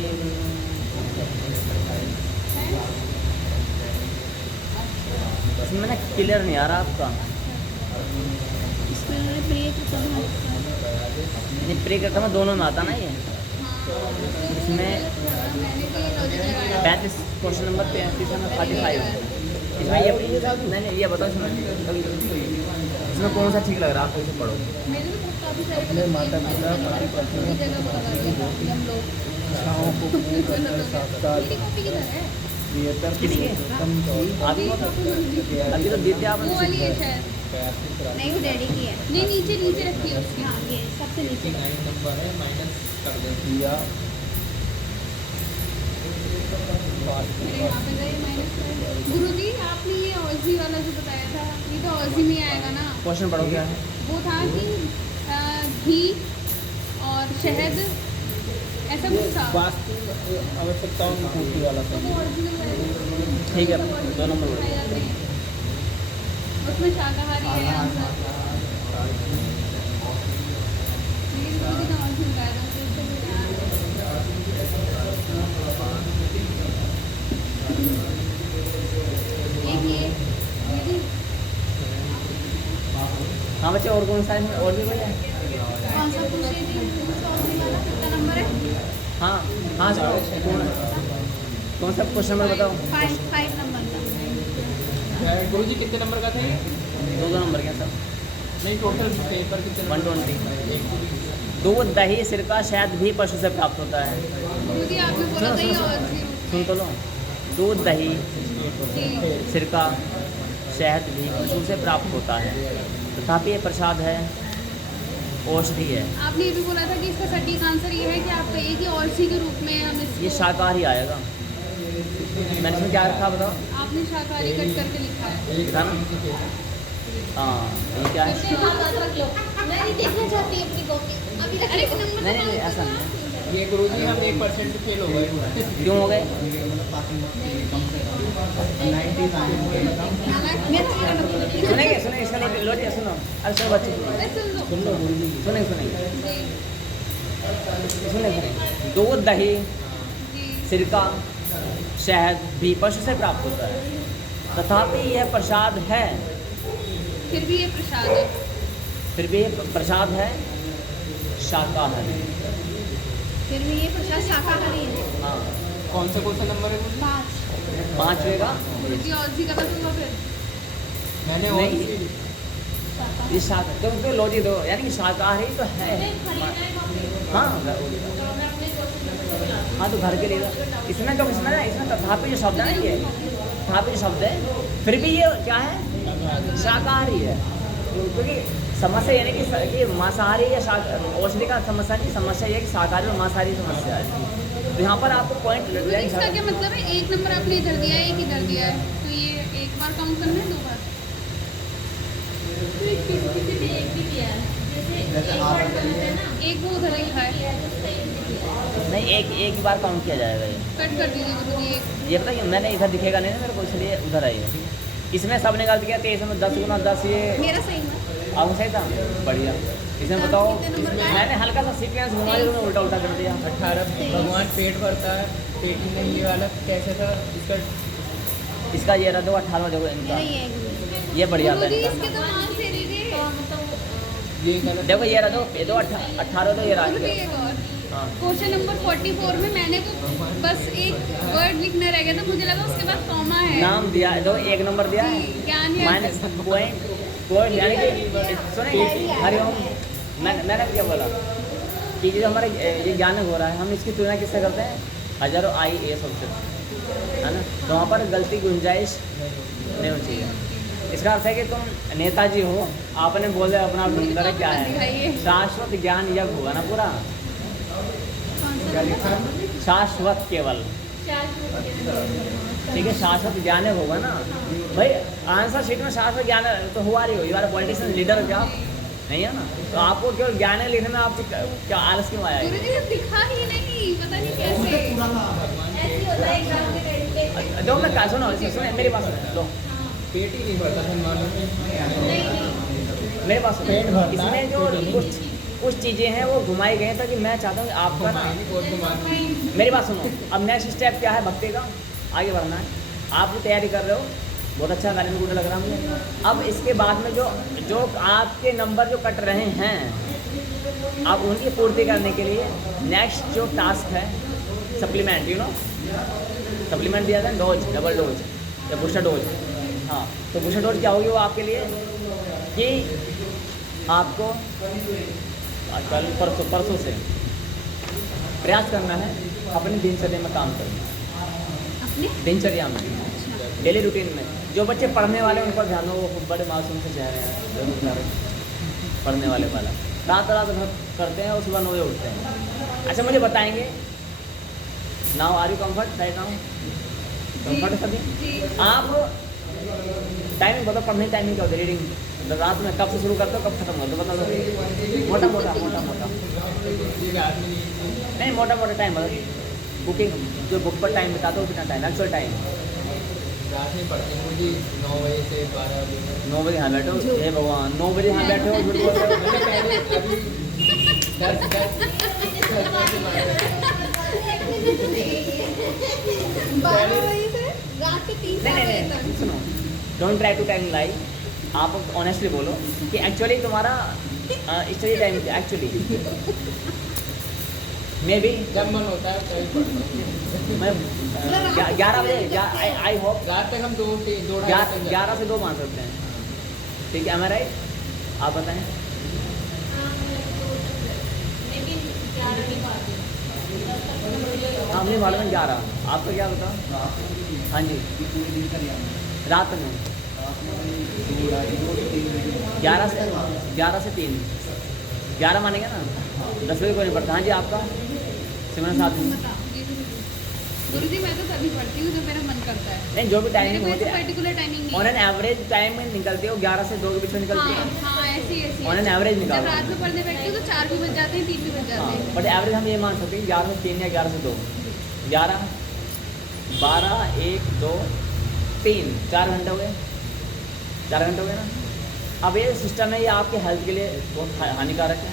इसमें ना क्लियर नहीं आ रहा आपका। इसमें उन्होंने प्रिय कृतज्ञ नहीं, प्रे करता मैं दोनों में आता ना ये। इसमें मैंने भी लॉजिक लगाया। 35 क्वेश्चन नंबर 35 में 45 इसमें ये नहीं, ये बताओ इसमें कौन सा ठीक लग रहा है आपको, इसे पढ़ो। मेरे भी काफ़ी सारे अपने माता पिता की जगह वो लगा दिया था हम लोग। इच्छाओं को पूर्ण कर साक्षात मेरी कॉपी किधर है? प्रियतर किसकी? पुरुषोत्तम अभी तो विद्या वो वाली है शायद। नहीं वो डैडी की है। नहीं नीचे नीचे रखी है उसकी। हाँ ये सबसे नीचे। 89 नंबर है, माइनस कर दें। या मेरे यहाँ पे गए माइनस। गुरुजी आपने ये औजी वाला जो बताया था, ये तो औजी में आएगा ना। क्वेश्चन पढ़ो क्या है। वो था कि घी और शहद ऐसा कुछ था। वास्तु आवश्यकताओं की पूर्ति वाला तो वो ओरिजिनल है। ठीक है, 2 नंबर खाए जाते हैं। उसमें शाकाहारी है आंसर। लेकिन गुरुजी ने औजी बताया था, तो उससे मुझे याद है। एक ये भी हाँ बच्चे, और कौन सा है, और भी कोई है? कौन सा पूछ रही थी? चौथी वाला कितना नंबर है? हाँ हाँ सर, कौन सा क्वेश्चन नंबर बताओ। 5 नंबर का। गुरुजी कितने नंबर का था ये? 2 नंबर क्या सब? नहीं, टोटल पेपर कितने? 120। दूध, दही, सिरका, शहद भी पशु से प्राप्त होता है। गुरुजी आपने बोला था ये औजी रूप सुन तो लो, दूध, दही, जी। सिरका, शहद भी पशु से प्राप्त होता है, तथापि ये प्रसाद है, औषधि है। आपने ये भी बोला था कि इसका सटीक आंसर ये है कि आप कहिए कि औषधि के रूप में हम इसको। ये शाकाहारी आएगा। मैंने इसमें क्या रखा बताओ। आपने शाकाहारी कट करके लिखा है। लिखा ना? हाँ, ये क्या है? रख लो। मैं नहीं देखना चाहती अपनी कॉपी अभी रख अरे लो। नंबर नहीं नहीं ऐसा नहीं है। ये गुरुजी हम 1% से फेल हो गए। क्यों हो गए? सुनेंगे सुनेंगे, इसका नहीं लो जी, सुनो। अरे सुनो बच्चे, अरे सुन लो। सुन लो गुरुजी। सुनेंगे सुनेंगे जी सुनेंगे। दूध, दही, जी सिरका, शहद भी पशु से प्राप्त होता है, तथापि यह प्रसाद है। फिर भी ये प्रसाद है। फिर भी ये प्रसाद है शाकाहारी। फिर भी ये प्रसाद शाकाहारी है। हाँ, कौन सा नंबर है गुरुजी? 5। 5वें का गुरुजी औषधि का तो होगा फिर। मैंने और नहीं, ये शाक तो लॉजिक दो, यानी कि शाकाहारी तो है। हाँ हाँ, तो घर के लिए इसमें तो इसमें ना, इसमें तथापि जो शब्द है ना, ये तथापि जो शब्द है, फिर भी ये क्या है, शाकाहारी है। क्योंकि समस्या यानी कि मांसाहारी या औषधि का समस्या नहीं, समस्या ये है कि शाकाहारी और मांसाहारी समस्या है। तो यहाँ पर आपको पॉइंट इसका क्या मतलब है? 1 नंबर आपने इधर दिया है, 1 इधर दिया है, तो ये 1 बार काउंट करना है, 2 बार? किसी भी एक भी दिया है, जैसे एक वर्ड बनाते हैं ना, 1 वो उधर लिखा है। नहीं, एक बार काउंट किया जाएगा ये। कट कर दीजिए गुरुजी 1। ये पता कि मैंने इधर दिखेगा नहीं ना मेरे को, इसलिए उधर आई है। इसमें सब ने गलत किया, 23 में 10 गुना 10, ये मेरा सही है। आपको सही था, बढ़िया। इसमें बताओ, मैंने हल्का सा सीक्वेंस घुमा दिया, तुमने उल्टा उल्टा कर दिया। 18 भगवान पेट भरता है, पेट ही नहीं, ये वाला कैसे था इसका? इसका ये रहा, दो 18 देखो इनका, मेरा ये है गुरुजी। ये बढ़िया था गुरुजी इनका। इसके तो मान से दीजिए। तो मतलब ये गलत। देखो ये रहा, दो 18 तो ये रहा। गुरुजी एक और हाँ, क्वेश्चन नंबर 44 में मैंने तो बस एक वर्ड लिखना रह गया था, मुझे लगा उसके बाद कॉमा है। नाम दिया, दो 1 नंबर दिया है, जी, ज्ञान या माइनस पॉइंट यानी कि सुने हरिओम। मैंने क्या बोला कि जो हमारे ये ज्ञान हो रहा है, हम इसकी तुलना किससे करते हैं? हजारों IAS ऑफिसर, है ना? तो वहाँ पर गलती गुंजाइश नहीं होनी चाहिए। इसका अर्थ है कि तुम नेताजी हो, आपने बोले अपना ढूंढकर क्या है, शाश्वत ज्ञान यज्ञ होगा ना पूरा, शाश्वत केवल, ठीक है, शाश्वत ज्ञान होगा ना भाई। आंसर शीट में शाश्वत ज्ञान तो हुआ रही हो, यू आर पॉलिटिशियन लीडर हो क्या आप? नहीं है ना, तो आपको केवल ज्ञान लिखने में आपको क्या आलस क्यों आया है? गुरुजी ने दिखा ही नहीं, पता नहीं कैसे। ऐसे ही होता है एग्जाम के टाइम पे। दो मैं क्या सुनो, सुने मेरे पास दो, पेट ही नहीं भरता था मालूम। मेरे पास सुनो। पेट भरता है, इसमें जो कुछ चीज़ें हैं वो घुमाई गई हैं, ताकि मैं चाहता हूँ कि आपका ना, मेरी बात सुनो। अब नेक्स्ट स्टेप क्या है भक्ति का? आगे बढ़ना है, आप भी तैयारी कर रहे हो, बहुत अच्छा, वेरी गुड लग रहा है मुझे। अब इसके बाद में जो आपके नंबर जो कट रहे हैं, आप उनकी पूर्ति करने के लिए नेक्स्ट जो टास्क है, सप्लीमेंट, यू नो सप्लीमेंट दिया था, डोज, डबल डोज या बूस्टर डोज। हाँ, तो बूस्टर डोज क्या होगी वो आपके लिए कि आपको कल परसों से प्रयास करना है अपनी दिनचर्या में काम करना, अपने दिनचर्या में, डेली रूटीन में जो बच्चे पढ़ने वाले उन पर ध्यान दो, वो बड़े मासूम से चेहरे हैं जो बेचारे पढ़ने वाले वाला रात रात भर करते हैं और सुबह 9 बजे उठते हैं। अच्छा मुझे बताएंगे now are you comfort right now? Comfort है सभी? आप टाइमिंग बताओ, पढ़ने टाइमिंग क्या होती है रीडिंग? रात में कब से शुरू करते हो कब खत्म करते हो बताओ? मोटा मोटा नहीं, मोटा मोटा टाइम बताओ। बुकिंग जो बुक पर टाइम बताते हो कितना टाइम एक्चुअल टाइम? रात में पढ़ते हैं मुझे 9 बजे से 12 बजे। 9 बजे यहाँ बैठो, हे भगवान 9 बजे यहाँ बैठे हो, झूठ बोल रहे हो। 10 12 बजे से रात के 3 नहीं नहीं बजे तक। नहीं सुनो, don't try to tell lie. आप ऑनेस्टली बोलो कि एक्चुअली तुम्हारा study time actually maybe जब मन होता है तभी पढ़ता हूँ। मैं 11 बजे आई होप रात तक हम 11 से 2 मान सकते हैं, ठीक है? एम आई राइट? आप बताएं। लेकिन 11 नहीं पाती। हाँ मुझे मालूम है 11। आपका क्या बताओ? हाँ जी पूरे दिन का रियाज रात में 11 से 3 11 मानेंगे ना? 10 बजे कोई नहीं पढ़ता। हाँ जी आपका सिमरन साहब जी? गुरु जी मैं तो तभी पढ़ती हूँ जब मेरा मन करता है। नहीं जो भी मेरे टाइमिंग को होती ऐसे है पर्टिकुलर टाइमिंग नहीं ऑन है। एन एवरेज टाइम में निकलती हो 11 से 2 के बीच में निकलती हाँ है। हाँ ऐसे ही On an average जब निकालो। रात में पढ़ने बैठती हूँ तो 4 भी बज जाते हैं, 3 भी बज जाते हैं। बट एवरेज हम ये मान सकते हैं 11 से 3 या 11 से 2, 11 12 1 2 3 4 घंटे हो गए, 4 घंटे हो गए ना? अब ये सिस्टम है, ये आपके हेल्थ के लिए बहुत हानिकारक है,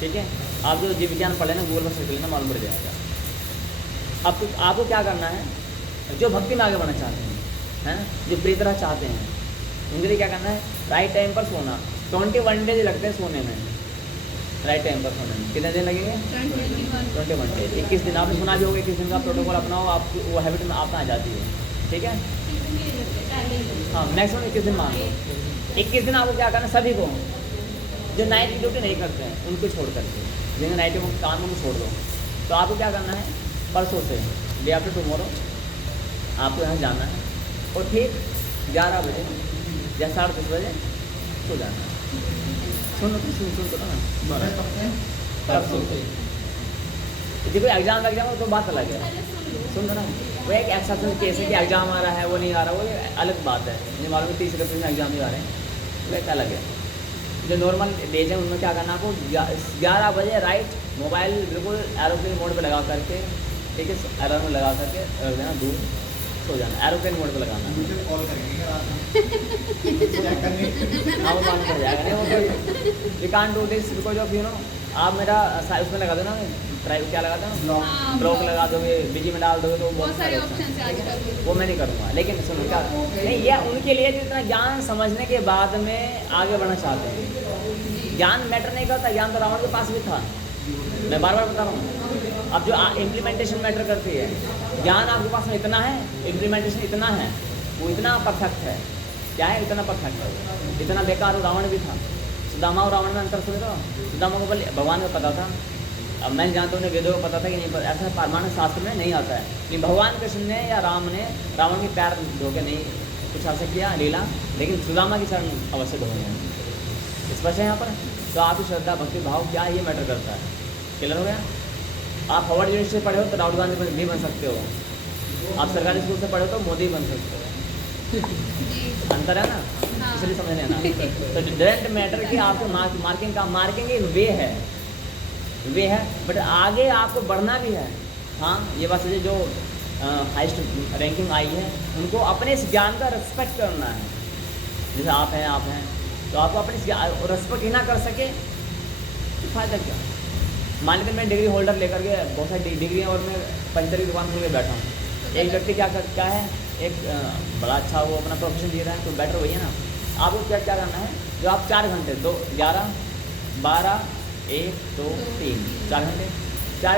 ठीक है? आप जो जीव विज्ञान पढ़े ना गूगल पर सर्च लेना मालूम पड़ जाएगा। अब तो आपको क्या करना है, जो भक्ति में आगे बढ़ना चाहते हैं, है ना, जो प्रिय तरह चाहते हैं, उनके लिए क्या करना है? राइट टाइम पर सोना। 21 डेज लगते हैं सोने में, राइट टाइम पर सोने में कितने दिन लगेंगे? 21 डेज। 21 दिन आपने सुना भी होगा, 21 दिन का प्रोटोकॉल अपनाओ, आपकी वो हैबिट में आप आ जाती है, ठीक है? हाँ मैक्सिमम 21 दिन मान लो। 21 दिन आपको क्या करना है? सभी को जो नाइट की ड्यूटी नहीं करते हैं उनको छोड़ करके, जिन्हें नाइट में काम में छोड़ दो। तो आपको क्या करना है? परसों से डे आफ्टर टुमारो आपको यहाँ जाना है और ठीक 11 बजे या 10:30 बजे सो जाना है। सुन तो ना परसों से। देखो एग्जाम लग जाओ तो बात अलग है, सुन लो ना। वो एक एक्सेप्शनल केस है कि एग्जाम आ रहा है वो नहीं आ रहा, वो अलग बात है। मुझे मालूम है 30 में एग्जाम नहीं आ रहे हैं, वो एक अलग है। जो नॉर्मल डेज है उनमें क्या करना आपको? 11 बजे राइट मोबाइल बिल्कुल एरोप्लेन मोड पे लगा करके, ठीक है, अलार्म लगा करके रख देना, दूर सो जाना। एरोप्लेन मोड पे लगाना, मुझे कॉल करेंगे रात में चेक करने। हाँ वो मालूम पड़ जाएगा। नहीं वो we can't do this because of you know. आप मेरा उसमें लगा दो ना, ड्राइव क्या लगा दो, ब्लॉक लगा दोगे, बिजी में डाल दोगे तो बहुत सारे ऑप्शन है आजकल। वो मैं नहीं करूँगा। लेकिन सुनो क्या नहीं, ये उनके लिए जो इतना ज्ञान समझने के बाद में आगे बढ़ना चाहते हैं। ज्ञान मैटर नहीं करता, ज्ञान तो रावण के पास भी था, मैं बार बार बता रहा हूँ। अब जो इम्प्लीमेंटेशन मैटर करती है, ज्ञान आपके पास में इतना है, इम्प्लीमेंटेशन इतना है, वो इतना परफेक्ट है। क्या है? इतना परफेक्ट है, इतना बेकार वो रावण भी था। सुदामा और रावण में अंतर समझ रहा हूँ? सुदामा को बोले भगवान को पता था, अब मैं जानता हूँ वेदों को पता था कि नहीं, ऐसा पारमाणिक शास्त्र में नहीं आता है। लेकिन भगवान कृष्ण ने या राम ने रावण के पैर धो के नहीं कुछ ऐसा किया लीला, लेकिन सुदामा की चरण अवश्य धोए हैं। स्पष्ट है यहाँ पर? तो आपकी श्रद्धा भक्ति भाव क्या है ये मैटर करता है। क्लियर हो गया? आप हार्वर्ड यूनिवर्सिटी से पढ़े हो तो राहुल गांधी भी बन सकते हो, आप सरकारी स्कूल से पढ़े हो तो मोदी बन सकते हो। अंतर है ना? हाँ। इसलिए समझ लेना। तो डजेंट मैटर कि आपको मार्किंग का मार्किंग एक वे है बट आगे आपको बढ़ना भी है। हाँ ये बात है, जो हाईएस्ट रैंकिंग आई है उनको अपने इस ज्ञान का रिस्पेक्ट करना है। जैसे आप हैं तो आपको अपने रिस्पेक्ट ही ना कर सके तो फायदा क्या? मान लीजिए मैं डिग्री होल्डर लेकर के बहुत सारी डिग्री और मैं पंचर की दुकान खोल के बैठा हूँ। एक व्यक्ति क्या है, एक बड़ा अच्छा वो अपना प्रोफेशन दे रहा है, तो बेटर वही है ना। आपको क्या करना है? जो आप 4 घंटे 2 11 12 1 2 3 4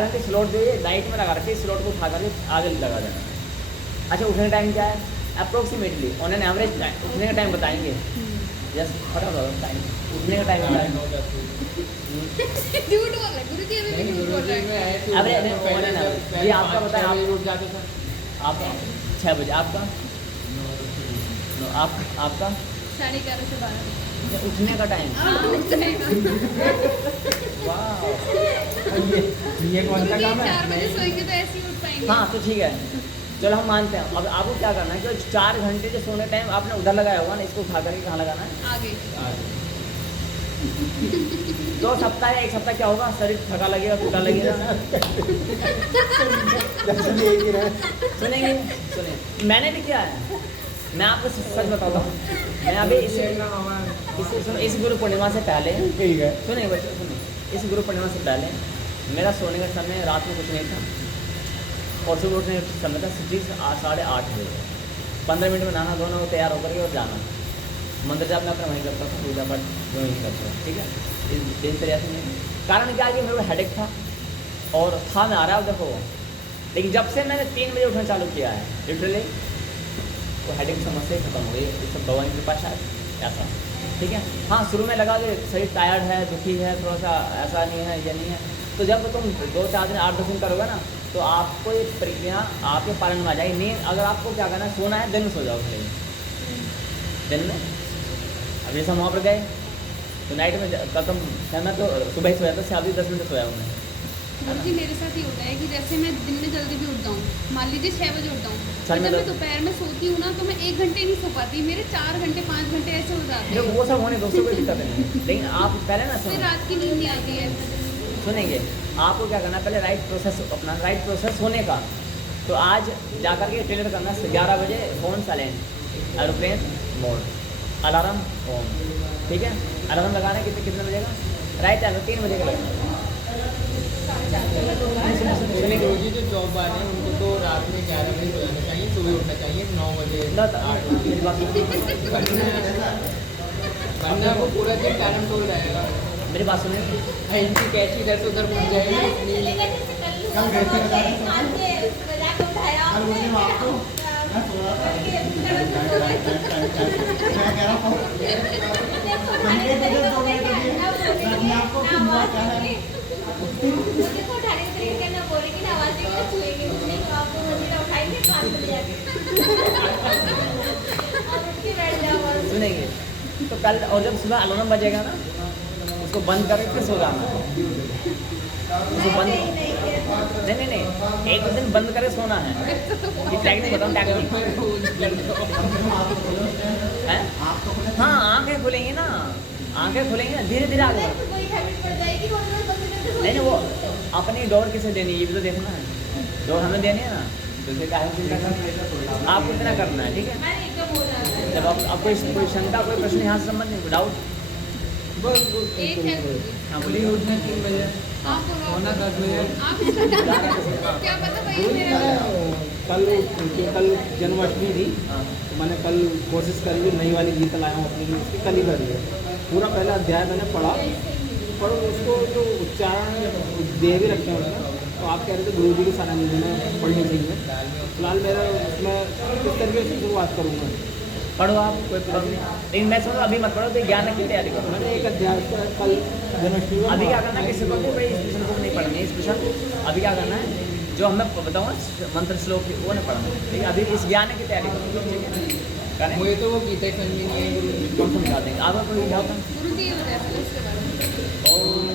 घंटे स्लॉट दे नाइट में लगा रखे, स्लॉट को उठा करके आगे लगा देना। अच्छा उठने का टाइम क्या है? अप्रोक्सीमेटली ऑन एन एवरेज उठने का टाइम बताएंगे। जस्ट फटाफट टाइम उठने का टाइम बताएंगे। झूठ बोल रहा है गुरु जी, अभी भी झूठ बोल रहा है। ये आपका बताएं, आप उठ जाते थे। आप 6 बजे, आपका 9 तो आपका 11:30 से 12। उठने का टाइम? हाँ, उठने का। वाह। ये कौन सा काम है? 4 बजे सोएंगे तो ऐसे ही उठ पाएंगे। हाँ तो ठीक है, चलो हम मानते हैं। अब आपको क्या करना है कि 4 घंटे जो सोने टाइम आपने उधर लगाया होगा ना, इसको उठा करके कहाँ लगाना है? आगे। 2 सप्ताह या 1 सप्ताह क्या होगा, शरीर थका लगेगा, टूटा लगेगा। सुनेंगे, सुने, मैंने भी किया है। मैं आपको सच बताता हूँ, मैं अभी इस गुरु पूर्णिमा से पहले, ठीक है, सुनिए बच्चे सुनिए, इस गुरु पूर्णिमा से पहले मेरा सोने का समय रात में कुछ नहीं था, और सुबह उठने का समय था 8:30 बजे। 15 मिनट में नहाना धोना, वो तैयार होकर के और जाना मंदिर जाप में अपना वहीं करता था, पूजा पाठ वहीं करता था, ठीक है। इस दिनचर्या से नहीं, कारण क्या है कि मेरे को हेडेक था और था मैं आ रहा है देखो, लेकिन जब से मैंने 3 बजे उठना चालू किया है लिटरली, वो हेडेक की समस्या खत्म हो गई। ये सब भगवान की कृपा शायद ऐसा, ठीक है। हाँ शुरू में लगा कि शरीर टायर्ड है, दुखी है, थोड़ा सा ऐसा नहीं है, ये नहीं है, तो जब तुम 2-4 दिन 8-10 दिन करोगे ना, तो आपको ये प्रक्रिया आपके पालन में आ जाएगी। नींद अगर आपको क्या करना है, सोना है, दिन में सो जाओ दिन में। अब जैसे हम वहाँ पर गए तो नाइट में खत्म, मैं तो सुबह ही सोया था, शायद 10 मिनट सोया हूँ मैं। गुरुजी मेरे साथ ही होता है कि जैसे मैं दिन में जल्दी भी उठता हूँ, मान लीजिए 6 बजे उठता हूँ, सर तो में जब मैं तो- दोपहर में सोती हूँ ना, तो मैं 1 घंटे नहीं सो पाती, मेरे 4 घंटे 5 घंटे ऐसे हो जाते देखो हैं, वो सब होने दोस्तों कोई दिक्कत नहीं है, लेकिन आप पहले ना फिर सुनो, रात की नींद नहीं आती है। सुनेंगे आपको क्या करना है, पहले राइट प्रोसेस अपना, राइट प्रोसेस होने का। तो आज जा करके क्लियर करना, 11 बजे phone silent, aeroplane mode, alarm on, ठीक है। अलार्म लगाना है कितने बजे का? राइट टाइम 3 बजे का लगना है। मेरे गुरुजी जो जॉब वाले हैं उनको तो रात में 11 बजे सो जाना चाहिए, सुबह उठना चाहिए 9 बजे 8 बजे, मेरी बात सुनो, वरना वो पूरा दिन टाइम टोल रहेगा। मेरी बात सुनिए, इनकी कैची इधर से उधर मुड़ जाएगी। सुनेंगे तो कल, और जब सुबह अलार्म बजेगा ना, उसको बंद करके फिर सो जाना है। उसको बंद नहीं, एक दिन बंद करके सोना है। ये टेक्निक बताऊँ, है? हाँ आंखें खुलेंगी ना, आंखें खुलेंगी ना, धीरे धीरे आगे बढ़ो। नहीं वो अपनी डोर किसे देनी है, ये भी तो देखना है। डोर हमें देनी है ना, दूसरे का चिंता करना, आपको इतना करना है, ठीक है। जब आप कोई शंका, कोई प्रश्न यहाँ से संबंध नहीं, डाउट? एक है गुरुजी, हाँ बोलिए। उठना 3 बजे, आप सोना 10 बजे। आप क्या पता भाई मेरा कल जन्माष्टमी थी, हाँ तो मैंने कल कोशिश करी कि नई वाली गीत लाया हूँ अपने लिए, उसकी कल ही करी है। पूरा पहला अध्याय मैंने पढ़ा, पर उसको जो उच्चारण दे भी रखे हैं उसमें, तो आप कह रहे थे गुरु जी की सारांश में पढ़नी चाहिए। फिलहाल मेरा उसमें किस तरीके से शुरुआत करूँगा? पढ़ो आप, कोई प्रॉब्लम नहीं, लेकिन मैं सोचा अभी मत पढ़ो, तो ज्ञान की तैयारी करो। मैंने एक अध्याय उसका कल जन्माष्टमी को अभी क्या करना है, किसी को भी भाई स्पेशल बुक नहीं पढ़नी है, स्पेशल अभी क्या करना है, जो हमें बताऊँगा मंत्र श्लोक वो नहीं पढ़ना, लेकिन अभी इस ज्ञान की तैयारी करो, ठीक है। करें मुझे तो वो गीता ही समझ में नहीं है गुरुजी। हम समझा देंगे। आपका कोई क्या होता है? गुरुजी ये बताया था उसके बारे में। ओम